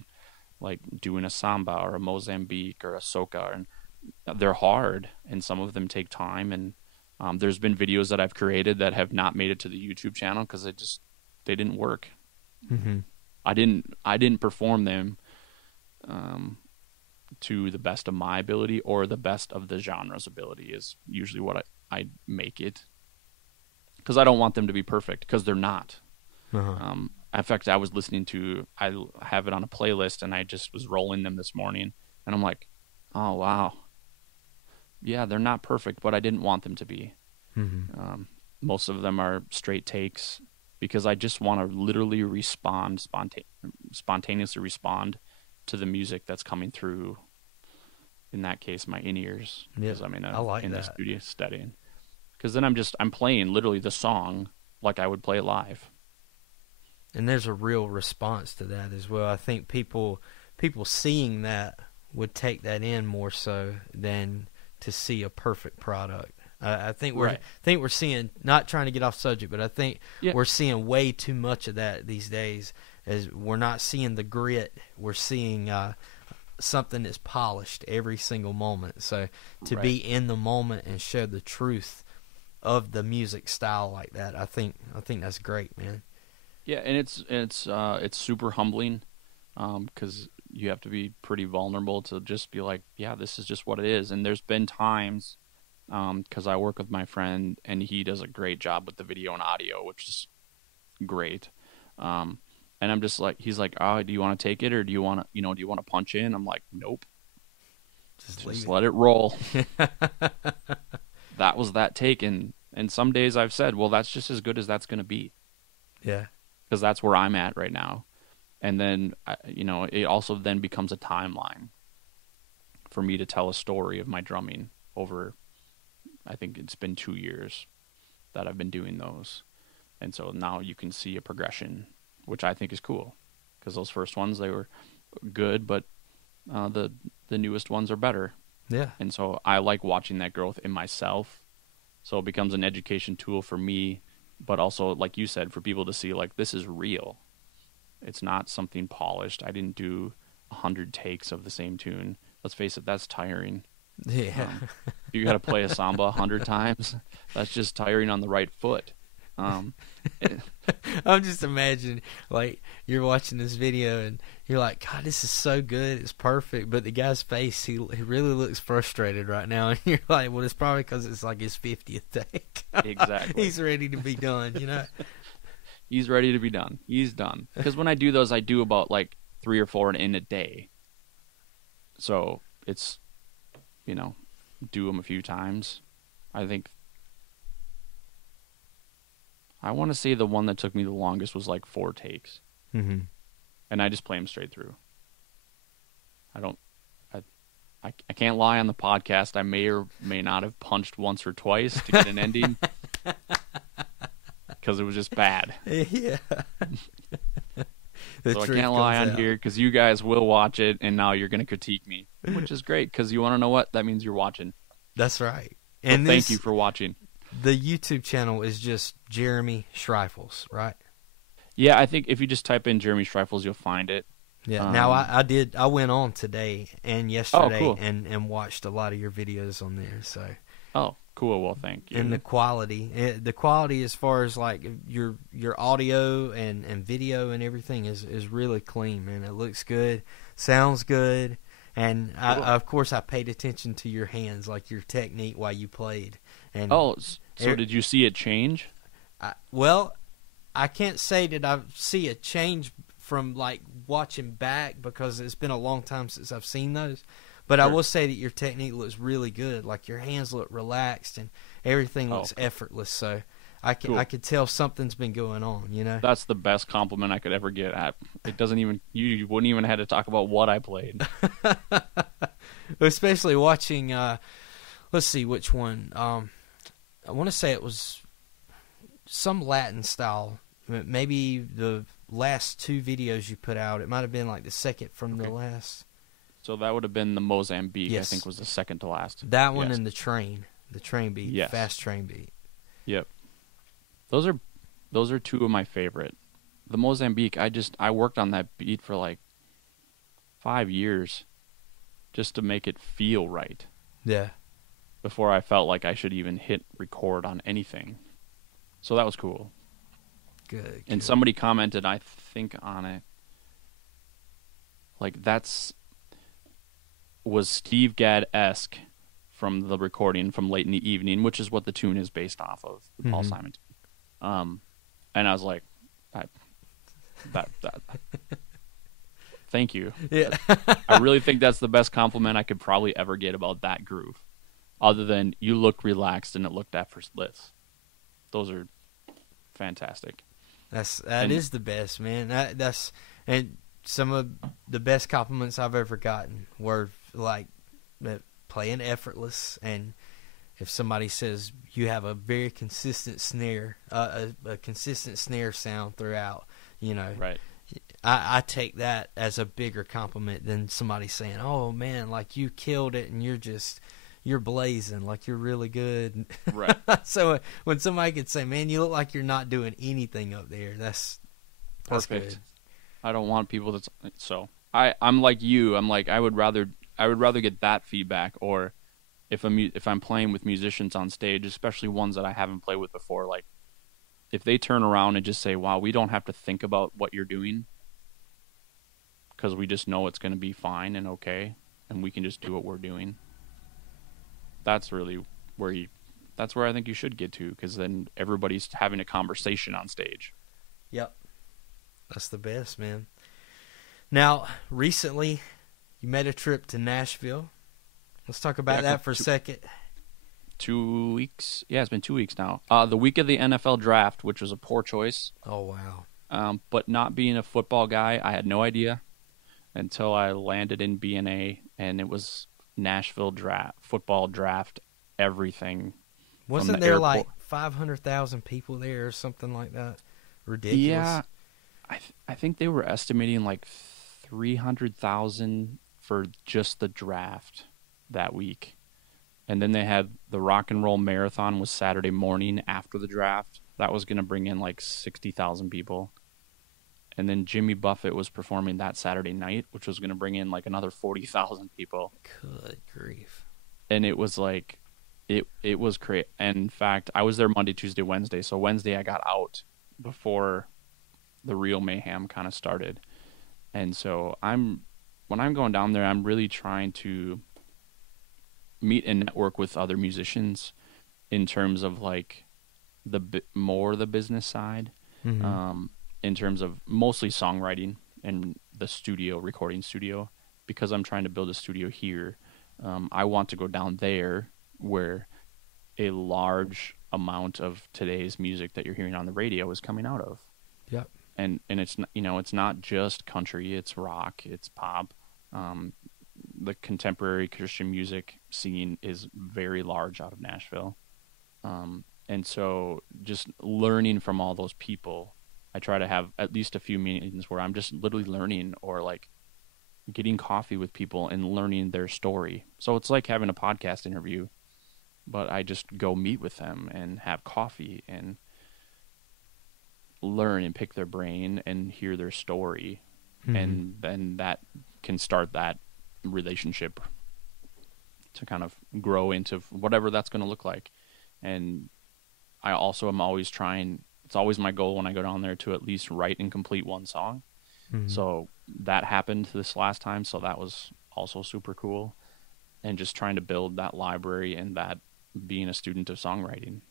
like doing a samba or a Mozambique or a soca, and they're hard, and some of them take time. And there's been videos that I've created that have not made it to the YouTube channel because they didn't work. Mm-hmm. I didn't perform them to the best of my ability or the best of the genre's ability is usually what I make it, because I don't want them to be perfect, because they're not. Uh-huh. In fact, I have it on a playlist, and I just was rolling them this morning, and I'm like, oh wow, yeah, they're not perfect, but I didn't want them to be. Mm-hmm. Most of them are straight takes, because I just want to literally spontaneously respond to the music that's coming through. In that case, my in-ears, because I'm in the studio studying. Because then I'm playing literally the song like I would play it live. And there's a real response to that as well. I think people seeing that would take that in more so than to see a perfect product. I think we're seeing, not trying to get off subject, but I think we're seeing way too much of that these days. As we're not seeing the grit, we're seeing something that's polished every single moment. So to be in the moment and show the truth of the music style like that, I think that's great, man. Yeah, and it's super humbling, because you have to be pretty vulnerable to just be like, yeah, this is just what it is. And there's been times, because I work with my friend, and he does a great job with the video and audio, which is great. And I'm just like, he's like, oh, do you want to take it, or do you want to punch in? I'm like, nope. Just let it roll. That was that take. And some days I've said, well, that's just as good as that's going to be. Yeah. Because that's where I'm at right now. And then, it also then becomes a timeline for me to tell a story of my drumming over, I think it's been 2 years that I've been doing those. And so now you can see a progression, which I think is cool, because those first ones, they were good, but the newest ones are better. Yeah. And so I like watching that growth in myself. So it becomes an education tool for me, but also, like you said, for people to see, like, this is real. It's not something polished. I didn't do 100 takes of the same tune. Let's face it, that's tiring. Yeah. You got to play a samba 100 times. That's just tiring on the right foot. I'm just imagining, like, you're watching this video and you're like, God, this is so good, it's perfect, but the guy's face, he really looks frustrated right now, and you're like, well, it's probably because it's like his 50th take. Exactly. He's ready to be done, He's ready to be done. He's done. Because when I do those, I do about like 3 or 4 in a day. So it's, do them a few times. I think, I want to say the one that took me the longest was like 4 takes. Mm-hmm. and I just play them straight through. I don't. I can't lie on the podcast. I may or may not have punched once or twice to get an ending because it was just bad. Yeah. So I can't lie on here because you guys will watch it, and now you're going to critique me, which is great because you want to know what? That means you're watching. That's right. So and thank you for watching. The YouTube channel is just Jeremy Shreifels, right? Yeah, I think if you just type in Jeremy Shreifels, you'll find it. Yeah. Now I went on today and yesterday and watched a lot of your videos on there. So. Oh, cool. Well, thank you. And the quality as far as like your audio and video and everything is really clean, man. It looks good, sounds good, and cool. Of course I paid attention to your hands, like your technique while you played. And so did you see it change? Well, I can't say that I see a change from like watching back because it's been a long time since I've seen those. But sure. I will say that your technique looks really good. Like your hands look relaxed and everything looks effortless. So I could tell something's been going on, you know. That's the best compliment I could ever get. It doesn't even you wouldn't even have to talk about what I played. Especially watching let's see which one. I want to say it was some Latin style. Maybe the last two videos you put out. It might have been like the second from the last. So that would have been the Mozambique, yes. I think was the second to last. That one and the train beat, yes. Fast train beat. Yep. Those are two of my favorite. The Mozambique, I worked on that beat for like 5 years just to make it feel right. Yeah. Before I felt like I should even hit record on anything. So that was cool. Good. And somebody commented, I think, on it. Like was Steve Gadd-esque from the recording from Late in the Evening, which is what the tune is based off of, the Paul Simon tune. And I was like, that thank you. Yeah. I really think that's the best compliment I could probably ever get about that groove, other than you look relaxed and it looked effortless. Those are fantastic. That is the best, man. And some of the best compliments I've ever gotten were like playing effortless, and if somebody says you have a very consistent snare, a consistent snare sound throughout, you know, right. I take that as a bigger compliment than somebody saying, "Oh man, like you killed it and you're blazing, like you're really good." Right. So when somebody could say, "Man, you look like you're not doing anything up there," that's perfect. Good. I don't want people I'm like you. I'm like I would rather get that feedback, or if I'm playing with musicians on stage, especially ones that I haven't played with before, like if they turn around and just say, "Wow, we don't have to think about what you're doing because we just know it's going to be fine and okay, and we can just do what we're doing." That's really that's where I think you should get to, because then everybody's having a conversation on stage. Yep. That's the best, man. Now, recently, you made a trip to Nashville. Let's talk about that for a second. 2 weeks? Yeah, it's been 2 weeks now. The week of the NFL draft, which was a poor choice. Oh, wow. But not being a football guy, I had no idea until I landed in B&A, and it was Nashville football draft, everything. Wasn't there like 500,000 people there or something like that? Ridiculous. Yeah. I think they were estimating like 300,000 for just the draft that week. And then they had the Rock and Roll Marathon was Saturday morning after the draft. That was going to bring in like 60,000 people. And then Jimmy Buffett was performing that Saturday night, which was going to bring in like another 40,000 people. Good grief. And it was like, it was crazy. And in fact, I was there Monday, Tuesday, Wednesday. So Wednesday I got out before the real mayhem kind of started. And so when I'm going down there, I'm really trying to meet and network with other musicians in terms of like the business side, in terms of mostly songwriting and the recording studio, because I'm trying to build a studio here. I want to go down there where a large amount of today's music that you're hearing on the radio is coming out of. Yep. and it's it's not just country, it's rock, it's pop. The contemporary Christian music scene is very large out of Nashville. And so just learning from all those people, I try to have at least a few meetings where I'm just literally learning, or like getting coffee with people and learning their story. So it's like having a podcast interview, but I just go meet with them and have coffee and learn and pick their brain and hear their story. Mm-hmm. And then that can start that relationship to kind of grow into whatever that's going to look like. And I also am always trying, it's always my goal when I go down there to at least write and complete one song. Mm-hmm. So that happened this last time, so that was also super cool. And just trying to build that library and that being a student of songwriting,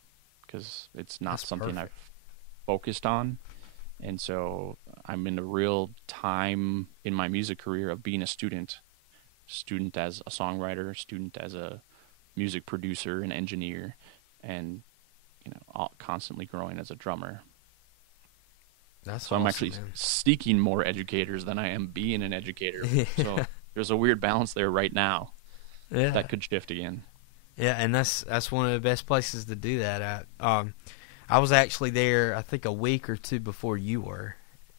because it's not something I've focused on. And so I'm in a real time in my music career of being a student as a songwriter, student as a music producer and engineer, and constantly growing as a drummer. That's so awesome, I'm actually seeking more educators than I am being an educator. So there's a weird balance there right now. Yeah. That could shift again. Yeah, and that's one of the best places to do that at. I was actually there, I think, a week or two before you were,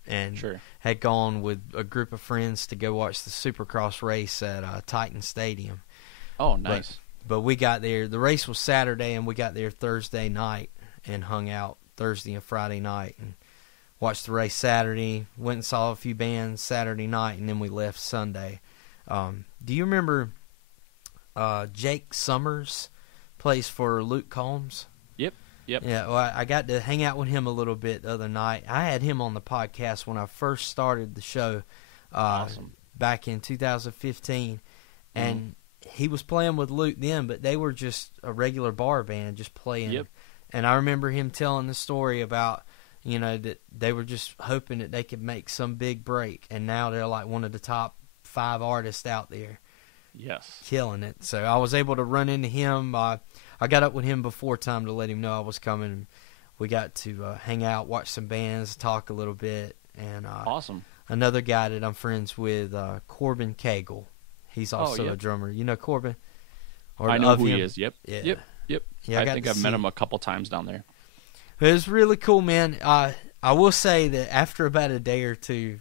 and had gone with a group of friends to go watch the Supercross race at Titan Stadium. Oh, nice. But we got there. The race was Saturday, and we got there Thursday night and hung out Thursday and Friday night and watched the race Saturday, went and saw a few bands Saturday night, and then we left Sunday. Do you remember Jake Summers plays for Luke Combs? Yep. Yeah, well, I got to hang out with him a little bit the other night. I had him on the podcast when I first started the show back in 2015, and he was playing with Luke then, but they were just a regular bar band just playing. Yep. And I remember him telling the story about, that they were just hoping that they could make some big break, and now they're like one of the top 5 artists out there. Yes. Killing it. So I was able to run into him. I got up with him before time to let him know I was coming. We got to hang out, watch some bands, talk a little bit. And awesome. Another guy that I'm friends with, Corbin Cagle. He's also a drummer. You know Corbin? I know who he is. Yep. Yeah. Yep. I think I've met him a couple times down there. It was really cool, man. I will say that after about a day or two,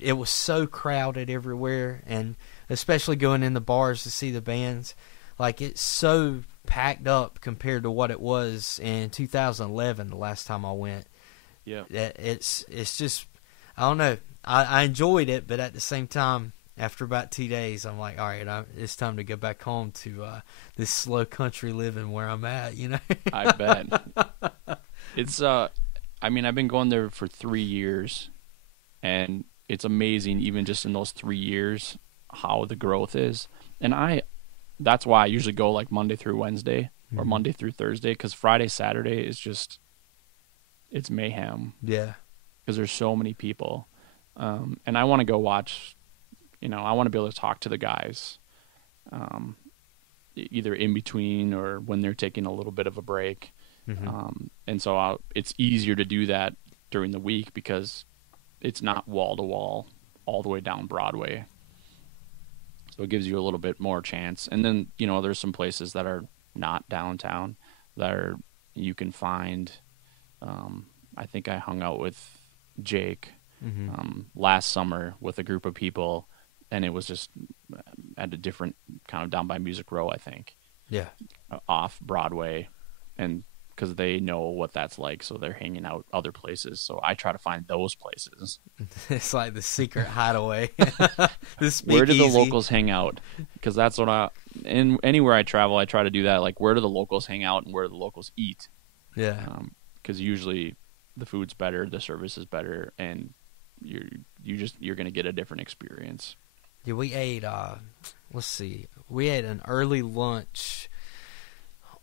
it was so crowded everywhere, and especially going in the bars to see the bands. Like, it's so packed up compared to what it was in 2011, the last time I went. Yeah. It's just, I don't know. I enjoyed it, but at the same time, after about 2 days, I'm like, all right, it's time to go back home to this slow country living where I'm at, I bet. It's, I've been going there for 3 years, and it's amazing, even just in those 3 years, how the growth is. And that's why I usually go like Monday through Wednesday or Monday through Thursday, because Friday, Saturday is just, it's mayhem. Yeah. Because there's so many people. And I want to go watch, I want to be able to talk to the guys, either in between or when they're taking a little bit of a break. Mm-hmm. And so it's easier to do that during the week because it's not wall to wall all the way down Broadway. So it gives you a little bit more chance. And then, there's some places that are not downtown that you can find. I think I hung out with Jake last summer with a group of people, and it was just at a different kind of down by Music Row, I think. Yeah. Off Broadway, and because they know what that's like, so they're hanging out other places. So I try to find those places. It's like the secret hideaway. Where do the locals hang out? Because that's what anywhere I travel, I try to do that. Like, where do the locals hang out and where do the locals eat? Yeah. Because usually the food's better, the service is better, and you're going to get a different experience. Yeah, we ate, we ate an early lunch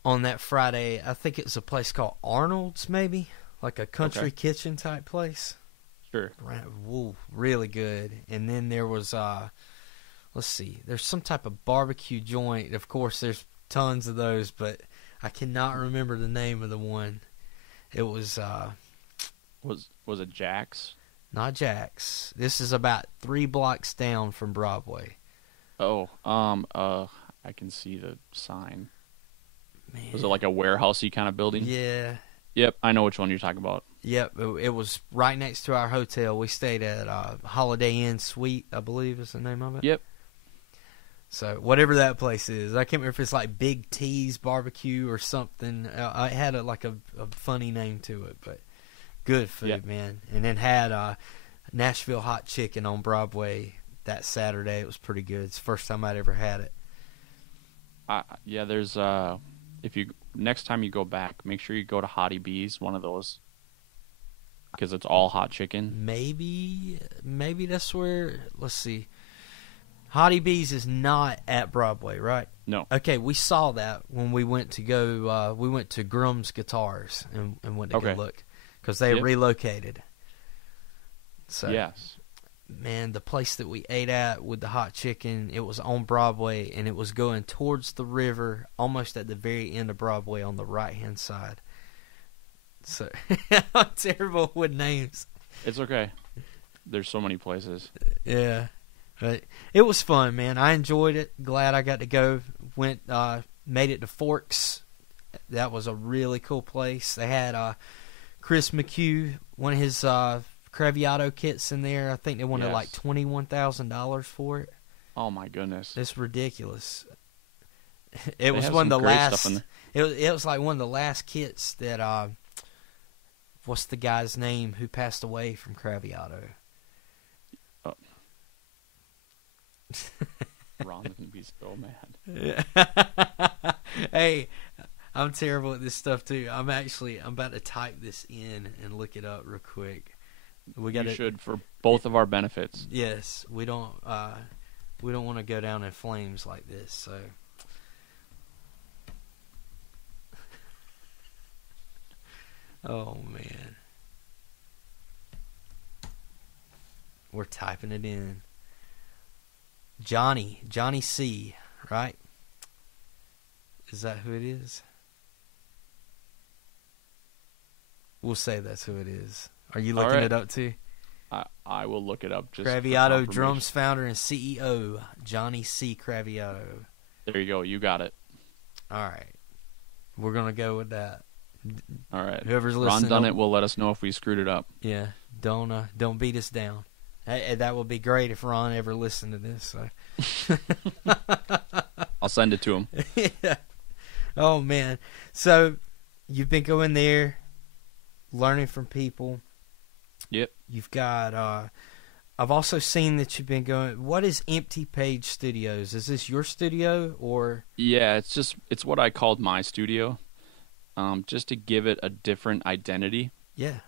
on that Friday. I think it was a place called Arnold's, maybe, like a country kitchen type place. Sure. Woo, really good. And then there was, there's some type of barbecue joint. Of course, there's tons of those, but I cannot remember the name of the one. It was, was it Jack's? Not Jack's. This is about 3 blocks down from Broadway. Oh, I can see the sign. Man. Was it like a warehousey kind of building? Yeah. Yep, I know which one you're talking about. Yep, it was right next to our hotel. We stayed at Holiday Inn Suite, I believe is the name of it. Yep. So whatever that place is, I can't remember if it's like Big T's Barbecue or something. It had a funny name to it, but good food, man. And then had Nashville hot chicken on Broadway that Saturday. It was pretty good. It's the first time I'd ever had it. There's if you next time you go back, make sure you go to Hottie B's, one of those, because it's all hot chicken. Maybe that's where. Let's see. Hottie B's is not at Broadway, right? No. Okay, we saw that when we went to go. We went to Grum's Guitars and went to go look because they relocated. So yes, man, the place that we ate at with the hot chicken, it was on Broadway and it was going towards the river, almost at the very end of Broadway on the right hand side. So I'm terrible with names. It's okay. There's so many places. Yeah. But it was fun, man. I enjoyed it. Glad I got to go. Made it to Forks. That was a really cool place. They had Chris McHugh, one of his Craviotto kits in there. I think they wanted like $21,000 for it. Oh my goodness! It's ridiculous. It was one of the last. It was like one of the last kits that. What's the guy's name who passed away from Craviotto? Oh. Ron's gonna be so mad. Hey, I'm terrible at this stuff too. I'm about to type this in and look it up real quick. You should, for both of our benefits. Yes, we don't want to go down in flames like this. So, oh man, we're typing it in. Johnny C, right? Is that who it is? We'll say that's who it is. Are you looking it up too? I will look it up. Just Craviotto Drums founder and CEO, Johnny C. Craviotto. There you go. You got it. All right. We're going to go with that. All right. Whoever's listening. Ron Dunnett will let us know if we screwed it up. Yeah. Don't beat us down. Hey, that would be great if Ron ever listened to this. So. I'll send it to him. Yeah. Oh, man. So, you've been going there, learning from people. Yep. You've got, I've also seen that you've been going, what is Empty Page Studios? Is this your studio or? Yeah, it's what I called my studio, just to give it a different identity. Yeah.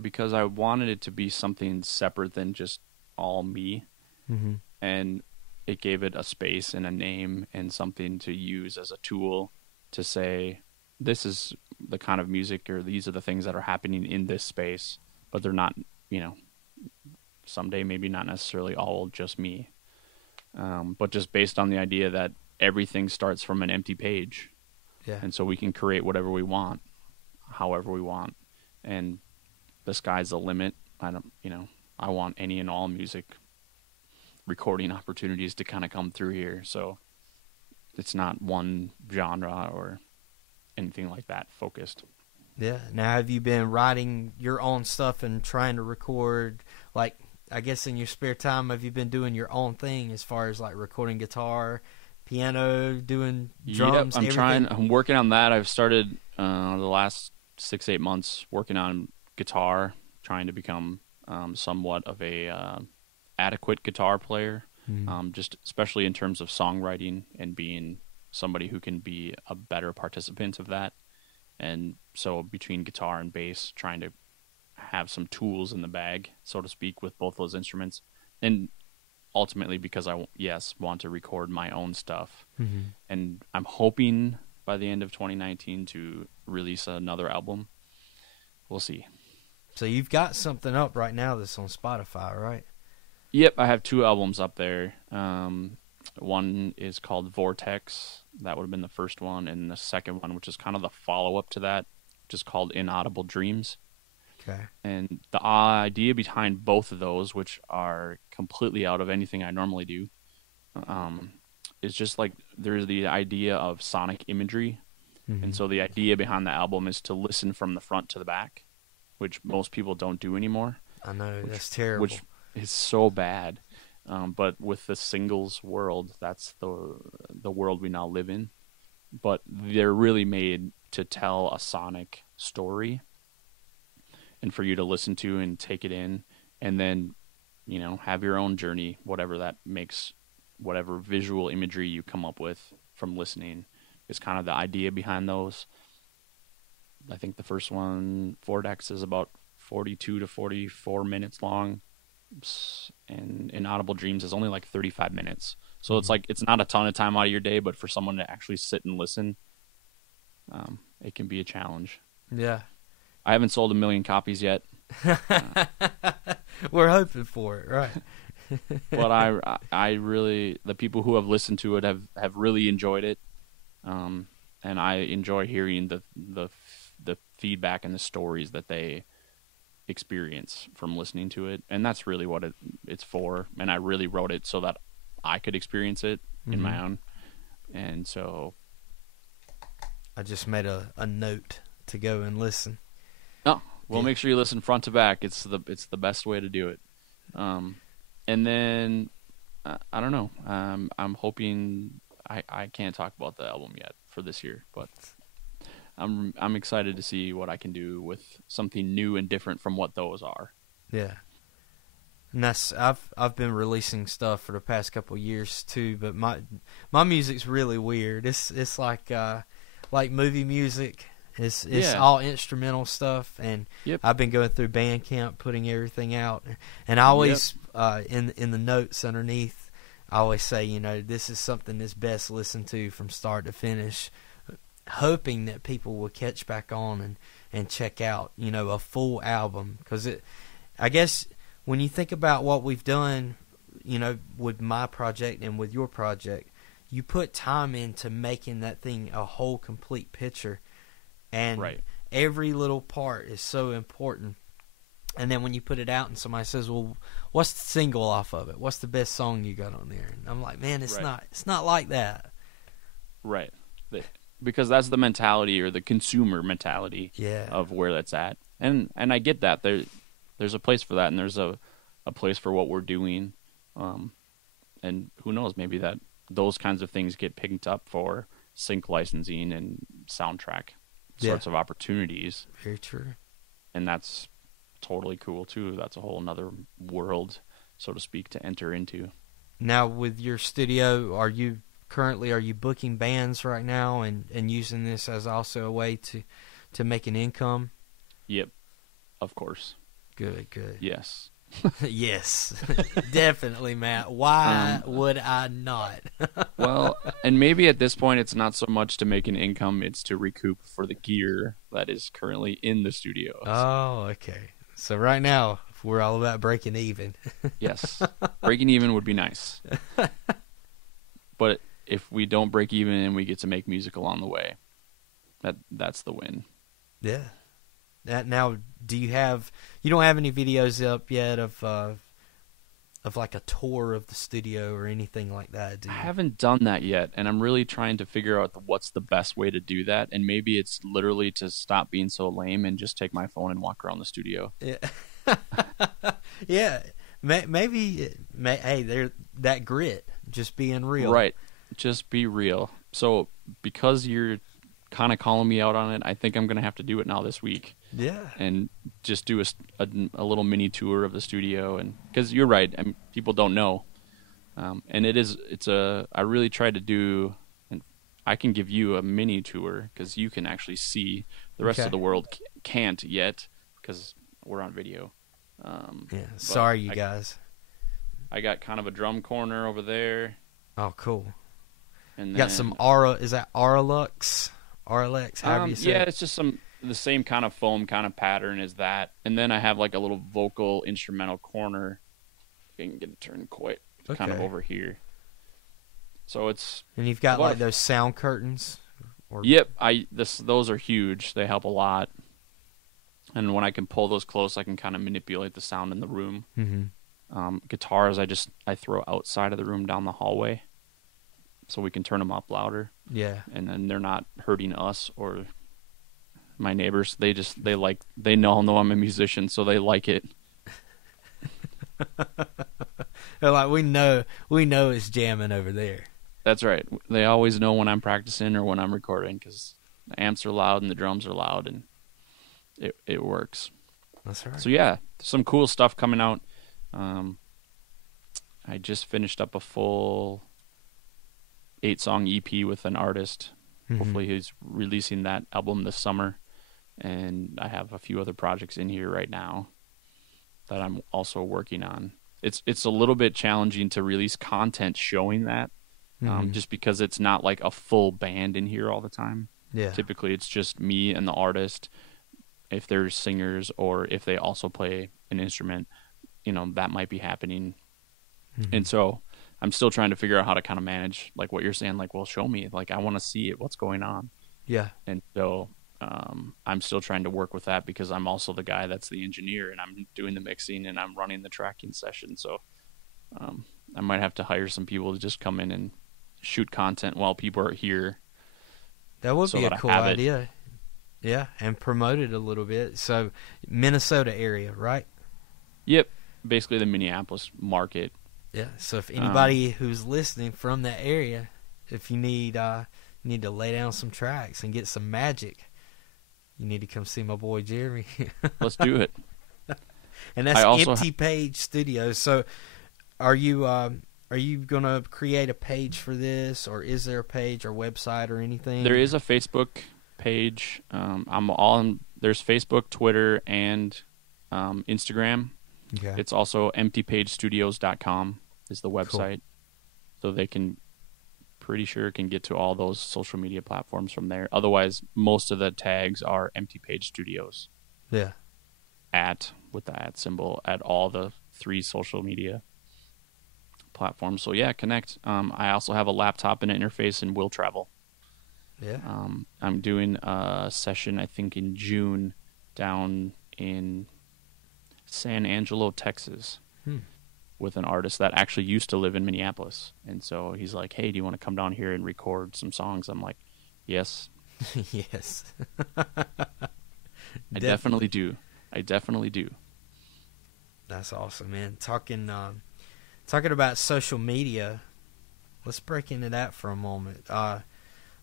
Because I wanted it to be something separate than just all me. Mm-hmm. And it gave it a space and a name and something to use as a tool to say, this is the kind of music, or these are the things that are happening in this space, but they're not, someday maybe not necessarily all just me. But just based on the idea that everything starts from an empty page. Yeah. And so we can create whatever we want, however we want. And the sky's the limit. I want any and all music recording opportunities to kind of come through here. So it's not one genre or anything like that focused. Yeah. Now, have you been writing your own stuff and trying to record, like, I guess in your spare time, have you been doing your own thing as far as like recording guitar, piano, doing drums? Yep, I'm working on that. I've started the last 6-8 months working on guitar, trying to become somewhat of a adequate guitar player, just especially in terms of songwriting and being somebody who can be a better participant of that. And so between guitar and bass, trying to have some tools in the bag, so to speak, with both those instruments. And ultimately because I want to record my own stuff. Mm-hmm. And I'm hoping by the end of 2019 to release another album. We'll see. So you've got something up right now that's on Spotify, right? Yep, I have 2 albums up there. One is called Vortex. That would have been the first one. And the second one, which is kind of the follow-up to that, which is called Inaudible Dreams. Okay. And the idea behind both of those, which are completely out of anything I normally do, is just like there's the idea of sonic imagery. And so the idea behind the album is to listen from the front to the back, which most people don't do anymore. I know, that's terrible. Which is so bad. But with the singles world, that's the world we now live in. But they're really made to tell a sonic story and for you to listen to and take it in, and then, have your own journey, whatever that makes, whatever visual imagery you come up with from listening is kind of the idea behind those. I think the first one, Vortex, is about 42 to 44 minutes long, and Inaudible Dreams is only like 35 minutes. So it's like, it's not a ton of time out of your day, but for someone to actually sit and listen, it can be a challenge. Yeah. I haven't sold 1 million copies yet. We're hoping for it, right? But I really, the people who have listened to it have really enjoyed it. And I enjoy hearing the feedback and the stories that they experience from listening to it. And that's really what it's for. And I really wrote it so that I could experience it in my own. And so I just made a note to go and listen. Oh, well, make sure you listen front to back. It's the best way to do it. And then I don't know. I'm hoping I can't talk about the album yet for this year, but I'm excited to see what I can do with something new and different from what those are. Yeah. And that's I've been releasing stuff for the past couple of years too, but my music's really weird. It's like movie music. It's all instrumental stuff, and I've been going through Bandcamp, putting everything out, and I always in the notes underneath, I always say, this is something that's best listened to from start to finish, hoping that people will catch back on and check out a full album, because I guess when you think about what we've done, with my project and with your project, you put time into making that thing a whole complete picture. And every little part is so important. And then when you put it out and somebody says, well, what's the single off of it? What's the best song you got on there? And I'm like, man, it's not like that. Right. Because that's the mentality, or the consumer mentality of where that's at. And I get that. There's a place for that, and there's a place for what we're doing. And who knows, maybe those kinds of things get picked up for sync licensing and soundtrack sorts of opportunities. Very true. And that's totally cool too. That's a whole another world, so to speak, to enter into. Now, with your studio, are you booking bands right now and using this as also a way to make an income? Yep, of course. Good. Yes. Yes, definitely, Matt. Why would I not? Well, and maybe at this point it's not so much to make an income, it's to recoup for the gear that is currently in the studio. Oh, okay. So right now we're all about breaking even. Yes. Breaking even would be nice. But if we don't break even and we get to make music along the way, that's the win. Yeah. Now, you don't have any videos up yet of like a tour of the studio or anything like that, do you? I haven't done that yet, and I'm really trying to figure out what's the best way to do that, and maybe it's literally to stop being so lame and just take my phone and walk around the studio. Yeah. Yeah. Maybe, hey, that grit, just being real. Right. Just be real. So, because you're kind of calling me out on it, I think I'm going to have to do it now this week. Yeah. And just do a little mini tour of the studio, and because you're right, I mean, people don't know. And I really try to do, and I can give you a mini tour because you can actually see. The rest of the world can't yet because we're on video. Sorry, you guys. I got kind of a drum corner over there. Oh, cool. And you got some Aura, is that Auralex? Auralex, however you say it? Yeah, it's just the same kind of foam kind of pattern as that. And then I have like a little vocal instrumental corner. I can get it turned quite kind of over here. So it's... And you've got like those sound curtains? Yep, those are huge. They help a lot. And when I can pull those close, I can kind of manipulate the sound in the room. Mm-hmm. Guitars, I throw outside of the room down the hallway, so we can turn them up louder. Yeah. And then they're not hurting us or my neighbors. They know I'm a musician, so they like it. They're like, we know it's jamming over there. That's right. They always know when I'm practicing or when I'm recording, because the amps are loud and the drums are loud, and it works. That's right. So yeah, some cool stuff coming out. I just finished up a full 8-song EP with an artist. Mm-hmm. Hopefully he's releasing that album this summer. And I have a few other projects in here right now that I'm also working on. It's a little bit challenging to release content showing that, just because it's not like a full band in here all the time. Yeah. Typically it's just me and the artist. If there's singers or if they also play an instrument, that might be happening. Mm-hmm. And so I'm still trying to figure out how to kind of manage, like what you're saying, like, well, show me, like, I want to see it, what's going on. Yeah. And so I'm still trying to work with that, because I'm also the guy that's the engineer, and I'm doing the mixing and I'm running the tracking session. So I might have to hire some people to just come in and shoot content while people are here. That would be a cool idea. Yeah, and promote it a little bit. So Minnesota area, right? Yep. Basically the Minneapolis market. Yeah, so if anybody who's listening from that area, if you need to lay down some tracks and get some magic, you need to come see my boy Jeremy. Let's do it. And that's Empty Page Studios. So are you going to create a page for this, or is there a page or website or anything? There is a Facebook page. There's Facebook, Twitter, and Instagram. Okay. It's also emptypagestudios.com is the website. Cool. So they can get to all those social media platforms from there. Otherwise, most of the tags are Empty Page Studios. Yeah. With the @ symbol at all the 3 social media platforms. So yeah, connect. I also have a laptop and an interface and will travel. Yeah. I'm doing a session, I think, in June down in San Angelo, Texas, with an artist that actually used to live in Minneapolis. And so he's like, hey, do you want to come down here and record some songs? I'm like, yes. Yes. I definitely do. That's awesome, man. Talking about social media, let's break into that for a moment. I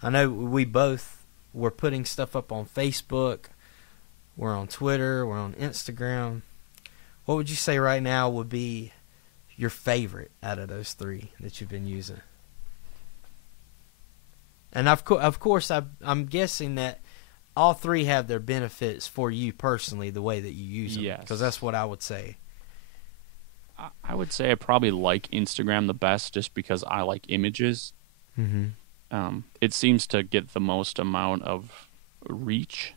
know we both were putting stuff up on Facebook. We're on Twitter. We're on Instagram. What would you say right now would be your favorite out of those 3 that you've been using? And of course, I'm guessing that all 3 have their benefits for you personally, the way that you use them. Yes. Because that's what I would say. I would say I probably like Instagram the best, just because I like images. Mm-hmm. It seems to get the most amount of reach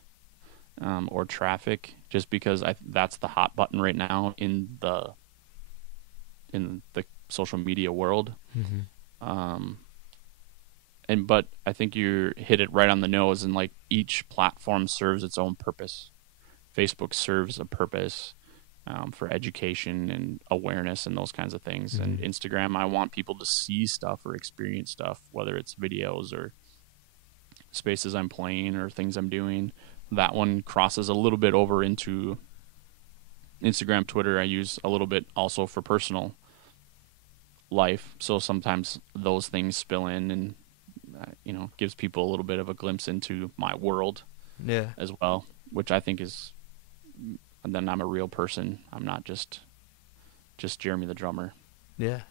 or traffic, just because that's the hot button right now in the social media world. Mm-hmm. But I think you hit it right on the nose, and like each platform serves its own purpose. Facebook serves a purpose for education and awareness and those kinds of things. Mm-hmm. And Instagram, I want people to see stuff or experience stuff, whether it's videos or spaces I'm playing or things I'm doing. That one crosses a little bit over into Instagram. Twitter I use a little bit also for personal life. So sometimes those things spill in and, gives people a little bit of a glimpse into my world as well, which I think is, and then I'm a real person. I'm not just Jeremy the drummer. Yeah.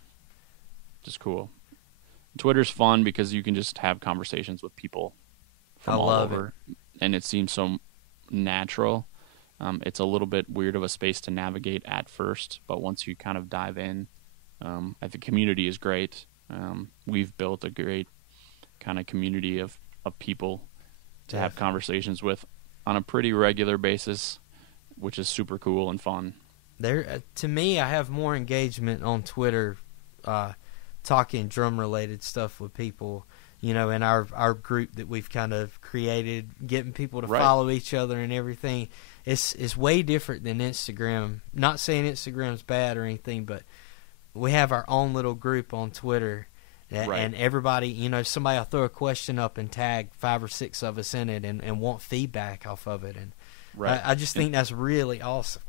Just cool. Twitter's fun because you can just have conversations with people from all over. And it seems so natural. It's a little bit weird of a space to navigate at first, but once you kind of dive in, I think the community is great. We've built a great kind of community of people to have conversations with on a pretty regular basis, which is super cool and fun. To me, I have more engagement on Twitter, talking drum-related stuff with people, in our group that we've kind of created, getting people to follow each other and everything. it's way different than Instagram. Not saying Instagram's bad or anything, but we have our own little group on Twitter, and everybody, somebody will throw a question up and tag 5 or 6 of us in it and want feedback off of it. And I just think that's really awesome.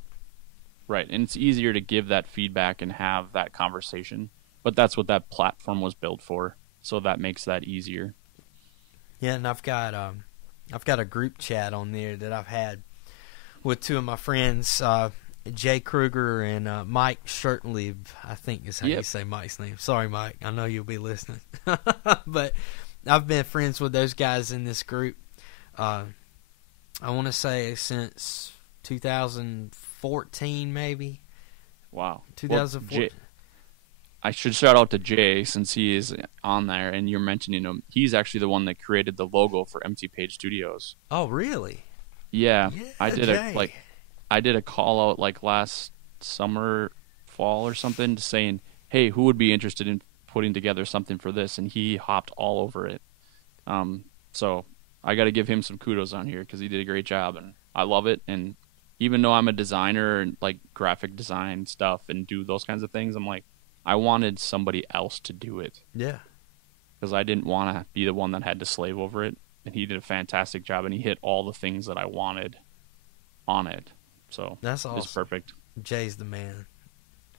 Right, and it's easier to give that feedback and have that conversation. But that's what that platform was built for, so that makes that easier. Yeah, and I've got a group chat on there that I've had with 2 of my friends, Jay Kruger and Mike Shirtlib, I think is how you say Mike's name. Sorry, Mike. I know you'll be listening. But I've been friends with those guys in this group, I want to say since 2014, maybe. Wow. 2014. Well, I should shout out to Jay, since he is on there, and you're mentioning him. He's actually the one that created the logo for Empty Page Studios. Oh, really? Yeah, Jay. I did a call out like last summer, fall or something, saying, "Hey, who would be interested in putting together something for this?" And he hopped all over it. So I got to give him some kudos on here because he did a great job, and I love it. And even though I'm a designer and like graphic design stuff and do those kinds of things, I'm like, I wanted somebody else to do it. Yeah. Because I didn't want to be the one that had to slave over it. And he did a fantastic job, and he hit all the things that I wanted on it. So that's awesome. It's perfect. Jay's the man.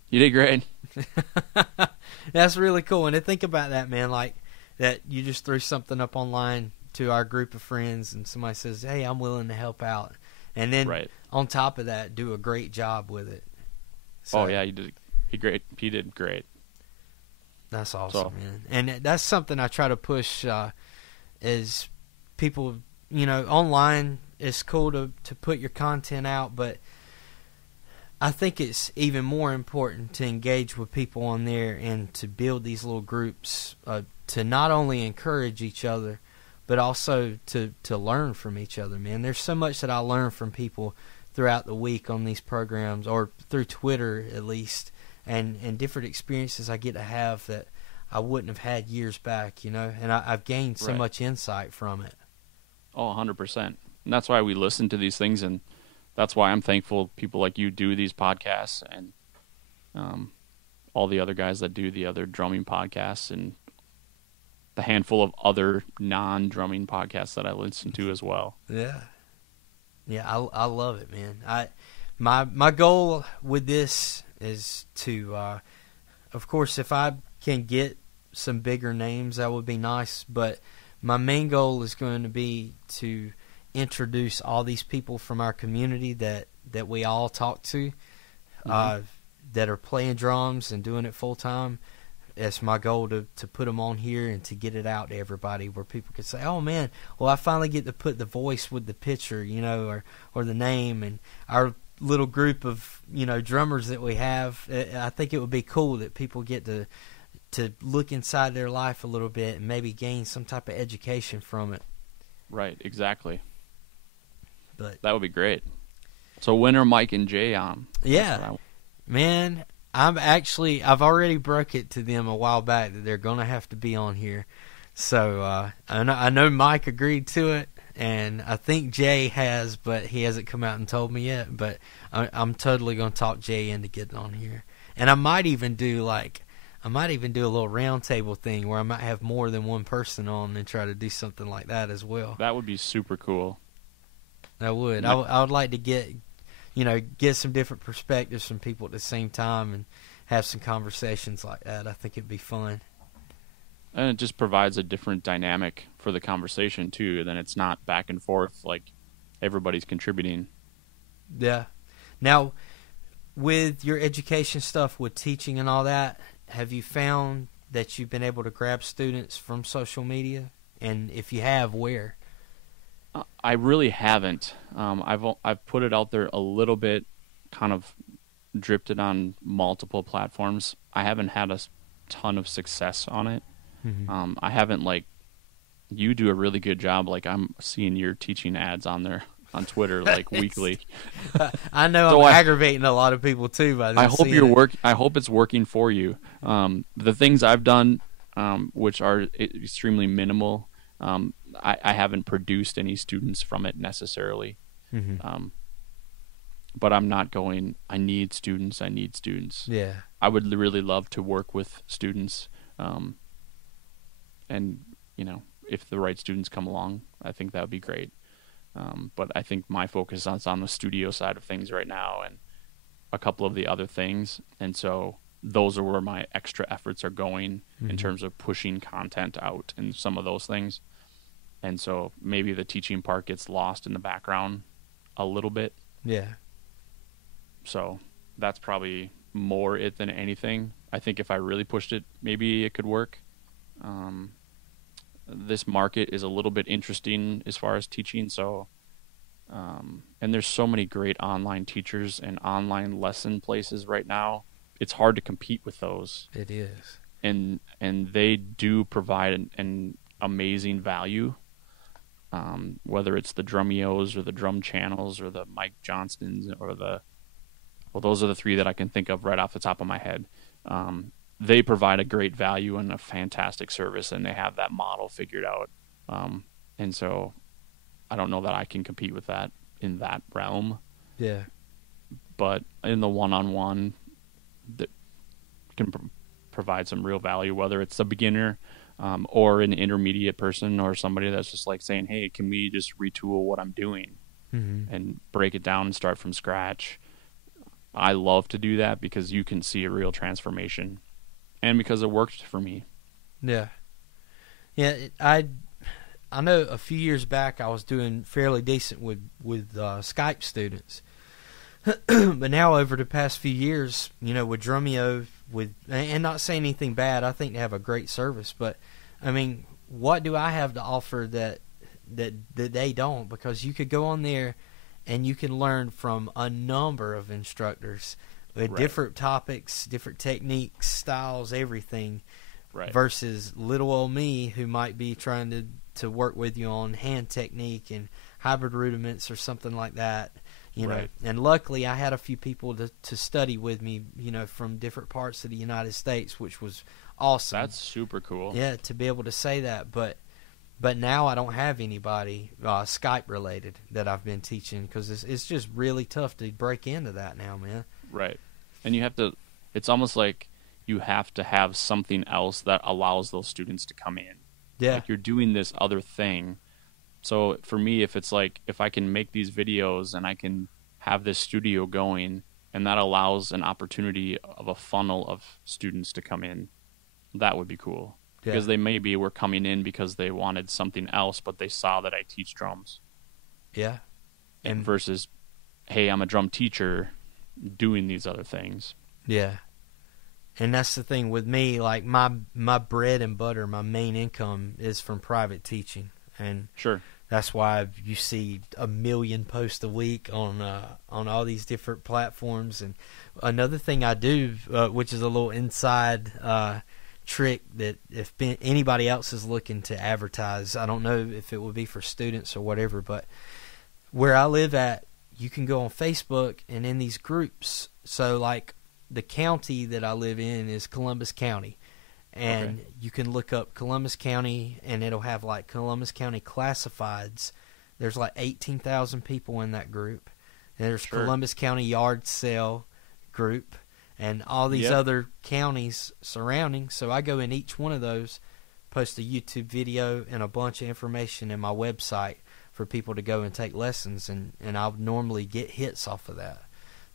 You did great. That's really cool. And to think about that, man, like that you just threw something up online to our group of friends and somebody says, "Hey, I'm willing to help out." And then on top of that, do a great job with it. So, he did. He did great. That's awesome, man. And that's something I try to push is people, online it's cool to put your content out, but I think it's even more important to engage with people on there and to build these little groups to not only encourage each other, but also to learn from each other, man. There's so much that I learn from people throughout the week on these programs, or through Twitter at least, and different experiences I get to have that I wouldn't have had years back, and I've gained so much insight from it. Oh, 100%. And that's why we listen to these things, and that's why I'm thankful people like you do these podcasts, and all the other guys that do the other drumming podcasts, and the handful of other non-drumming podcasts that I listen to as well. Yeah. Yeah, I love it, man. My goal with this is to, of course, if I can get some bigger names, that would be nice. But my main goal is going to be to introduce all these people from our community that we all talk to, that are playing drums and doing it full time. It's my goal to put them on here and to get it out to everybody where people can say, "Oh man, well I finally get to put the voice with the picture, or the name." And our little group of drummers that we have, I think it would be cool that people get to look inside their life a little bit and maybe gain some type of education from it. Right, exactly. But that would be great. So when are Mike and Jay on? Yeah, man. I've already broke it to them a while back that they're going to have to be on here. So I know Mike agreed to it, and I think Jay has, but he hasn't come out and told me yet. But I'm totally going to talk Jay into getting on here. And I might even do a little round table thing where I might have more than one person on and try to do something like that as well. That would be super cool. I would. I would like to get some different perspectives from people at the same time and have some conversations like that. I think it'd be fun. And it just provides a different dynamic for the conversation, too. Then it's not back and forth, like everybody's contributing. Yeah. Now, with your education stuff, with teaching and all that, have you found that you've been able to grab students from social media? And if you have, where? I really haven't. I've put it out there a little bit, kind of dripped it on multiple platforms. I haven't had a ton of success on it. Mm-hmm. I haven't, you do a really good job. I'm seeing your teaching ads on there on Twitter weekly. I know. So I'm aggravating a lot of people too by I hope I hope it's working for you. The things I've done, which are extremely minimal, I haven't produced any students from it necessarily. Mm-hmm. but I'm not going, I need students. Yeah. I would really love to work with students. And, if the right students come along, I think that would be great. But I think my focus is on the studio side of things right now and a couple of the other things. And so those are where my extra efforts are going in terms of pushing content out and some of those things. And so maybe the teaching part gets lost in the background a little bit. Yeah. So that's probably more it than anything. I think if I really pushed it, maybe it could work. This market is a little bit interesting as far as teaching. So, and there's so many great online teachers and online lesson places right now. It's hard to compete with those. It is. And they do provide an amazing value. Whether it's the Drumios or the Drum Channels or the Mike Johnstons or those are the three that I can think of right off the top of my head. They provide a great value and a fantastic service, and they have that model figured out. And so I don't know that I can compete with that in that realm. Yeah. But in the one-on-one, that can provide some real value, whether it's a beginner or an intermediate person or somebody that's just like saying, hey, can we just retool what I'm doing and break it down and start from scratch? I love to do that because you can see a real transformation. And because it worked for me. Yeah. Yeah, I know a few years back I was doing fairly decent with Skype students. But now over the past few years, with Drumeo, and not saying anything bad, I think they have a great service. But, I mean, what do I have to offer that they don't? Because you could go on there and you can learn from a number of instructors with different topics, different techniques, styles, everything, versus little old me who might be trying to work with you on hand technique and hybrid rudiments or something like that, know. And luckily I had a few people to study with me, from different parts of the United States, which was awesome. That's super cool. Yeah, to be able to say that. But now I don't have anybody Skype related that I've been teaching because it's just really tough to break into that now, man. Right. And you have to, it's almost like you have to have something else that allows those students to come in. Yeah. Like you're doing this other thing. So for me, if it's like, if I can make these videos and I can have this studio going and that allows an opportunity of a funnel of students to come in, that would be cool. Yeah. Because they maybe were coming in because they wanted something else, but they saw that I teach drums. Yeah. And versus, hey, I'm a drum teacher doing these other things. Yeah. And that's the thing with me, like my bread and butter, my main income is from private teaching. And sure, that's why you see 1 million posts a week on all these different platforms. And another thing I do, which is a little inside trick that if anybody else is looking to advertise, I don't know if it would be for students or whatever, but where I live at, you can go on Facebook and in these groups. So like the county that I live in is Columbus County. And you can look up Columbus County and it'll have like Columbus County classifieds. There's like 18,000 people in that group. And there's Columbus County yard sale group and all these other counties surrounding. So I go in each one of those, post a YouTube video and a bunch of information in my website for people to go and take lessons, and I'll normally get hits off of that.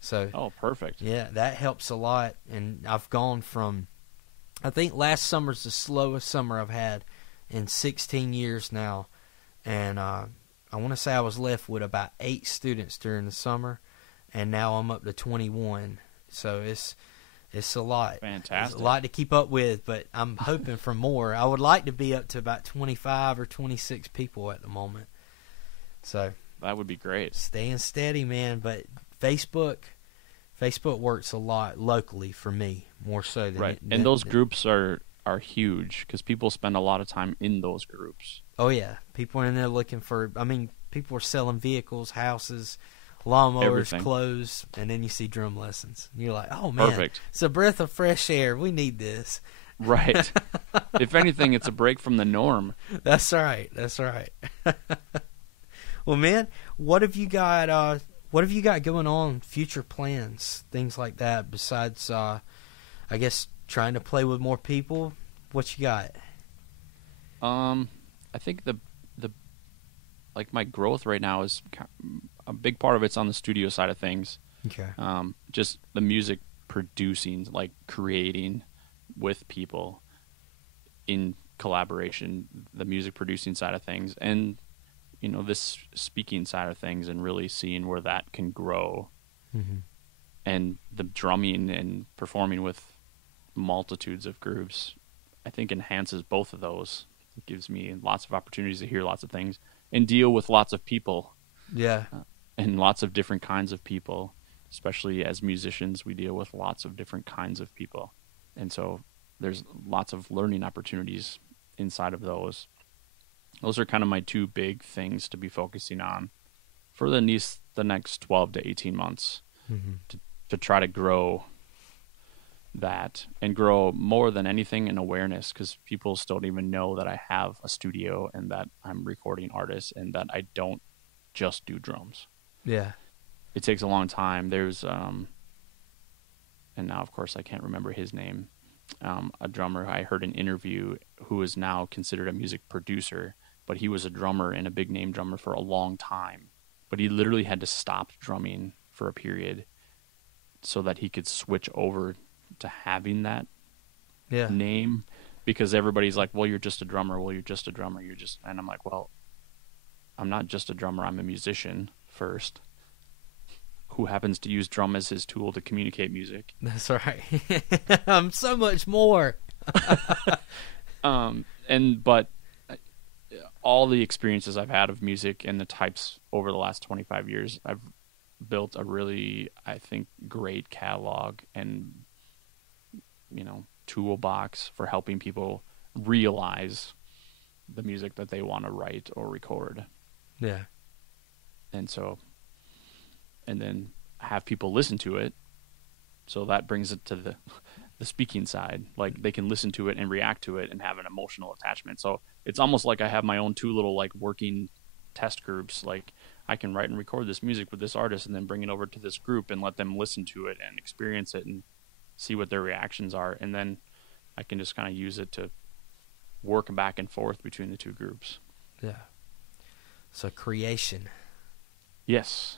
So perfect. Yeah, that helps a lot. And I've gone from, I think last summer's the slowest summer I've had in 16 years now, and I want to say I was left with about 8 students during the summer, and now I'm up to 21. So it's a lot. Fantastic. It's a lot to keep up with, but I'm hoping for more. I would like to be up to about 25 or 26 people at the moment. So that would be great. Staying steady, man. But Facebook works a lot locally for me, more so than and those groups are huge because people spend a lot of time in those groups. Oh yeah, people are in there looking for. I mean, people are selling vehicles, houses, lawnmowers, everything. Clothes, and then you see drum lessons. And you're like, oh man, perfect. It's a breath of fresh air. We need this. Right. If anything, it's a break from the norm. That's right. Well, man, what have you got what have you got going on, future plans, things like that, besides, I guess, trying to play with more people? What you got? I think the like my growth right now is a big part of it's on the studio side of things. Okay. Just the music producing, like creating with people in collaboration, the music producing side of things, and this speaking side of things, and really seeing where that can grow. Mm-hmm. And the drumming and performing with multitudes of groups, I think, enhances both of those. It gives me lots of opportunities to hear lots of things and deal with lots of people. Yeah. And lots of different kinds of people. Especially as musicians, we deal with lots of different kinds of people. And so there's lots of learning opportunities inside of those. Those are kind of my two big things to be focusing on for the next 12 to 18 months, Mm-hmm. to try to grow that and grow more than anything in awareness, because people still don't even know that I have a studio and that I'm recording artists and that I don't just do drums. Yeah. It takes a long time. There's and now of course I can't remember his name, a drummer I heard an interview who is now considered a music producer, but he was a drummer and a big name drummer for a long time, but he literally had to stop drumming for a period so that he could switch over to having that name, because everybody's like, well, you're just a drummer. And I'm like, well, I'm not just a drummer. I'm a musician first, who happens to use drum as his tool to communicate music. That's right. I'm so much more. But all the experiences I've had of music and the types over the last 25 years, I've built a really, I think, great catalog and toolbox for helping people realize the music that they want to write or record. Yeah. And then have people listen to it. So that brings it to the speaking side. Like, they can listen to it and react to it and have an emotional attachment. So it's almost like I have my own two little working test groups. Like, I can write and record this music with this artist and then bring it over to this group and let them listen to it and experience it and see what their reactions are. And then I can just kind of use it to work back and forth between the two groups. Yeah. So creation. Yes.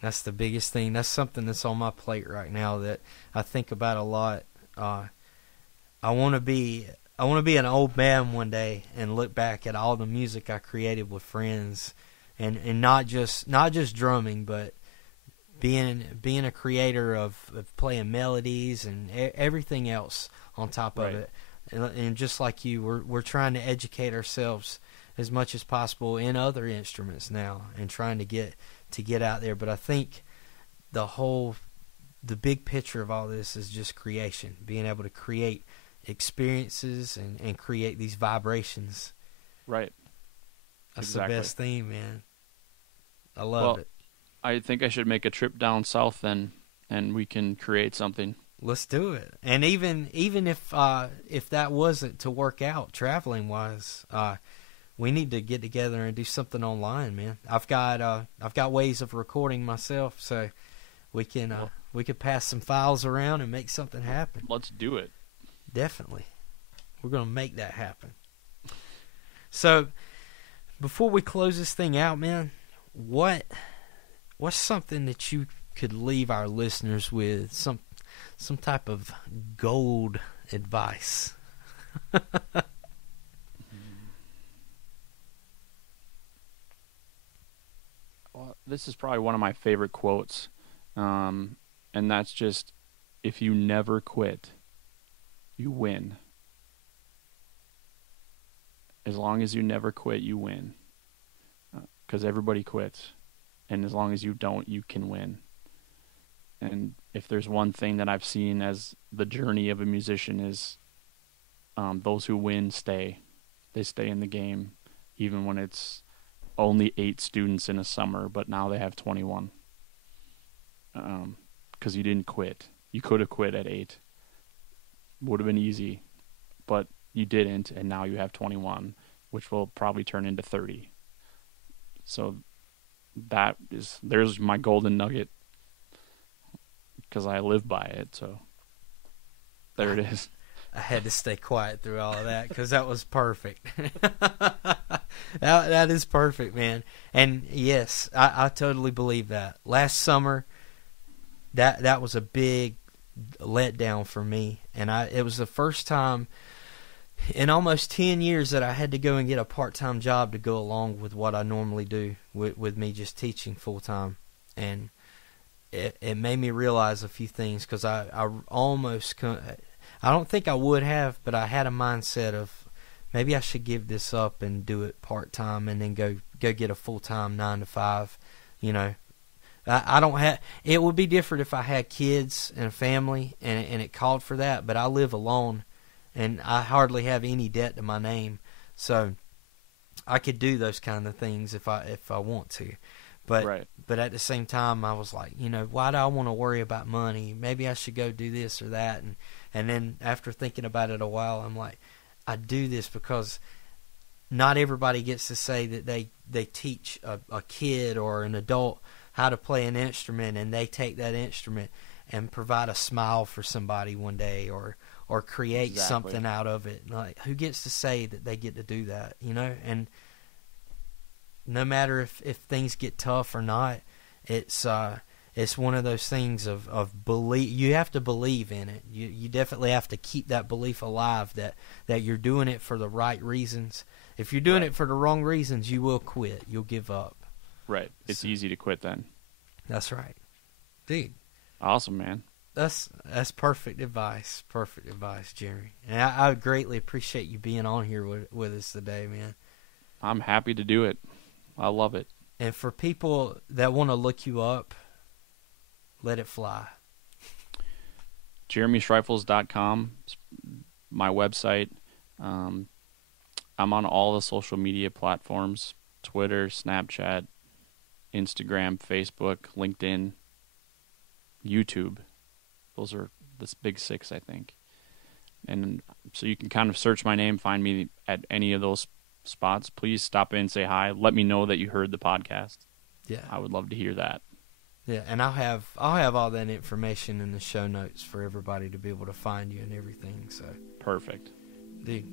That's the biggest thing. That's something that's on my plate right now that I think about a lot. I want to be an old man one day and look back at all the music I created with friends, and not just drumming, but being a creator of playing melodies and everything else on top of it. And just like you, we're trying to educate ourselves as much as possible in other instruments now and trying to get out there. But I think the big picture of all this is just creation, being able to create experiences and create these vibrations. Right. That's exactly. The best thing, man. I love it. I think I should make a trip down south then, and we can create something. Let's do it. And even if that wasn't to work out traveling wise, we need to get together and do something online, man. I've got ways of recording myself, so we could pass some files around and make something happen. Let's do it. Definitely. We're going to make that happen. So, before we close this thing out, man, what's something that you could leave our listeners with, some type of gold advice? Well, this is probably one of my favorite quotes, and that's just, if you never quit, you win. As long as you never quit, you win. Because everybody quits. And as long as you don't, you can win. And if there's one thing that I've seen as the journey of a musician is those who win stay. They stay in the game, even when it's only 8 students in a summer, but now they have 21. Because you didn't quit. You could have quit at 8. Would have been easy, but you didn't, and now you have 21, which will probably turn into 30. So there's my golden nugget, because I live by it. So there it is. I had to stay quiet through all of that because that was perfect. That is perfect, man. And yes, I totally believe that. Last summer, that was a big letdown for me, and it was the first time in almost 10 years that I had to go and get a part-time job to go along with what I normally do with me just teaching full-time. And it made me realize a few things, because I don't think I would have, but I had a mindset of maybe I should give this up and do it part-time and then go get a full-time 9 to 5. You know, I don't have. It would be different if I had kids and a family and it called for that, but I live alone and I hardly have any debt to my name, so I could do those kind of things if I want to. But right. But at the same time, I was like, you know, why do I want to worry about money? Maybe I should go do this or that. And then after thinking about it a while, I'm like, I do this because not everybody gets to say that they teach a kid or an adult how to play an instrument, and they take that instrument and provide a smile for somebody one day, or create Exactly. something out of it. Like, who gets to say that they get to do that, you know? And no matter if things get tough or not, it's one of those things of belief. You have to believe in it. You definitely have to keep that belief alive that you're doing it for the right reasons. If you're doing Right. it for the wrong reasons, you will quit. You'll give up. Right. It's easy to quit then. That's right. Dude. Awesome, man. That's perfect advice. Perfect advice, Jeremy. And I greatly appreciate you being on here with us today, man. I'm happy to do it. I love it. And for people that want to look you up, let it fly. JeremyShreifels.com, my website. I'm on all the social media platforms: Twitter, Snapchat, Instagram, Facebook, LinkedIn, YouTube. Those are the big 6, I think. And so you can kind of search my name, find me at any of those spots. Please stop in, say hi. Let me know that you heard the podcast. Yeah. I would love to hear that. Yeah, and I'll have all that information in the show notes for everybody to be able to find you and everything. So Perfect. dude,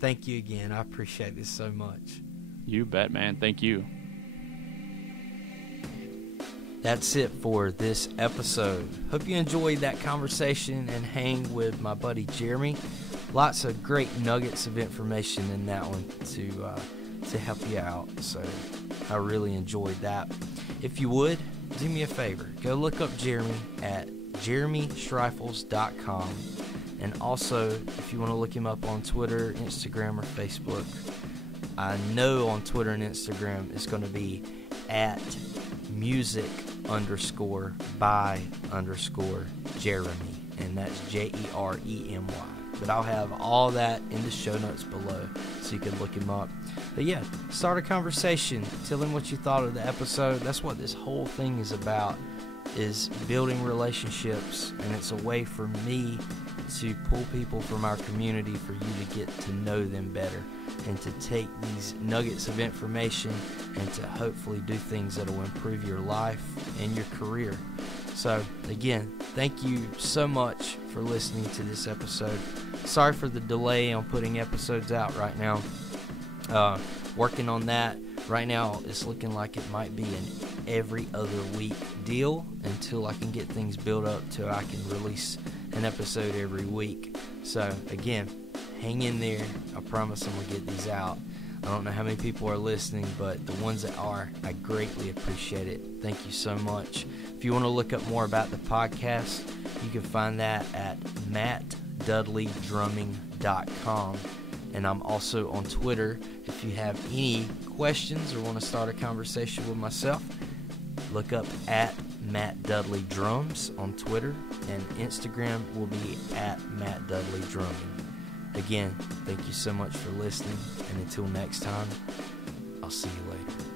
thank you again. I appreciate this so much. You bet, man. Thank you. That's it for this episode. Hope you enjoyed that conversation and hang with my buddy Jeremy. Lots of great nuggets of information in that one to help you out. So I really enjoyed that. If you would, do me a favor. Go look up Jeremy at JeremyShreifels.com. And also, if you want to look him up on Twitter, Instagram, or Facebook, I know on Twitter and Instagram it's going to be at music_by_Jeremy, and that's Jeremy. But I'll have all that in the show notes below so you can look him up. But yeah, start a conversation. Tell him what you thought of the episode. That's what this whole thing is about, is building relationships, and it's a way for me to pull people from our community for you to get to know them better and to take these nuggets of information and to hopefully do things that will improve your life and your career. So again, thank you so much for listening to this episode. Sorry for the delay on putting episodes out right now. Working on that. Right now, it's looking like it might be an every other week deal until I can get things built up to I can release an episode every week. So again, hang in there. I promise I'm going to get these out. I don't know how many people are listening, but the ones that are, I greatly appreciate it. Thank you so much. If you want to look up more about the podcast, you can find that at mattdudleydrumming.com. And I'm also on Twitter. If you have any questions or want to start a conversation with myself, look up at Matt Dudley Drums on Twitter, and Instagram will be at Matt Dudley Drumming. Again, thank you so much for listening, and until next time, I'll see you later.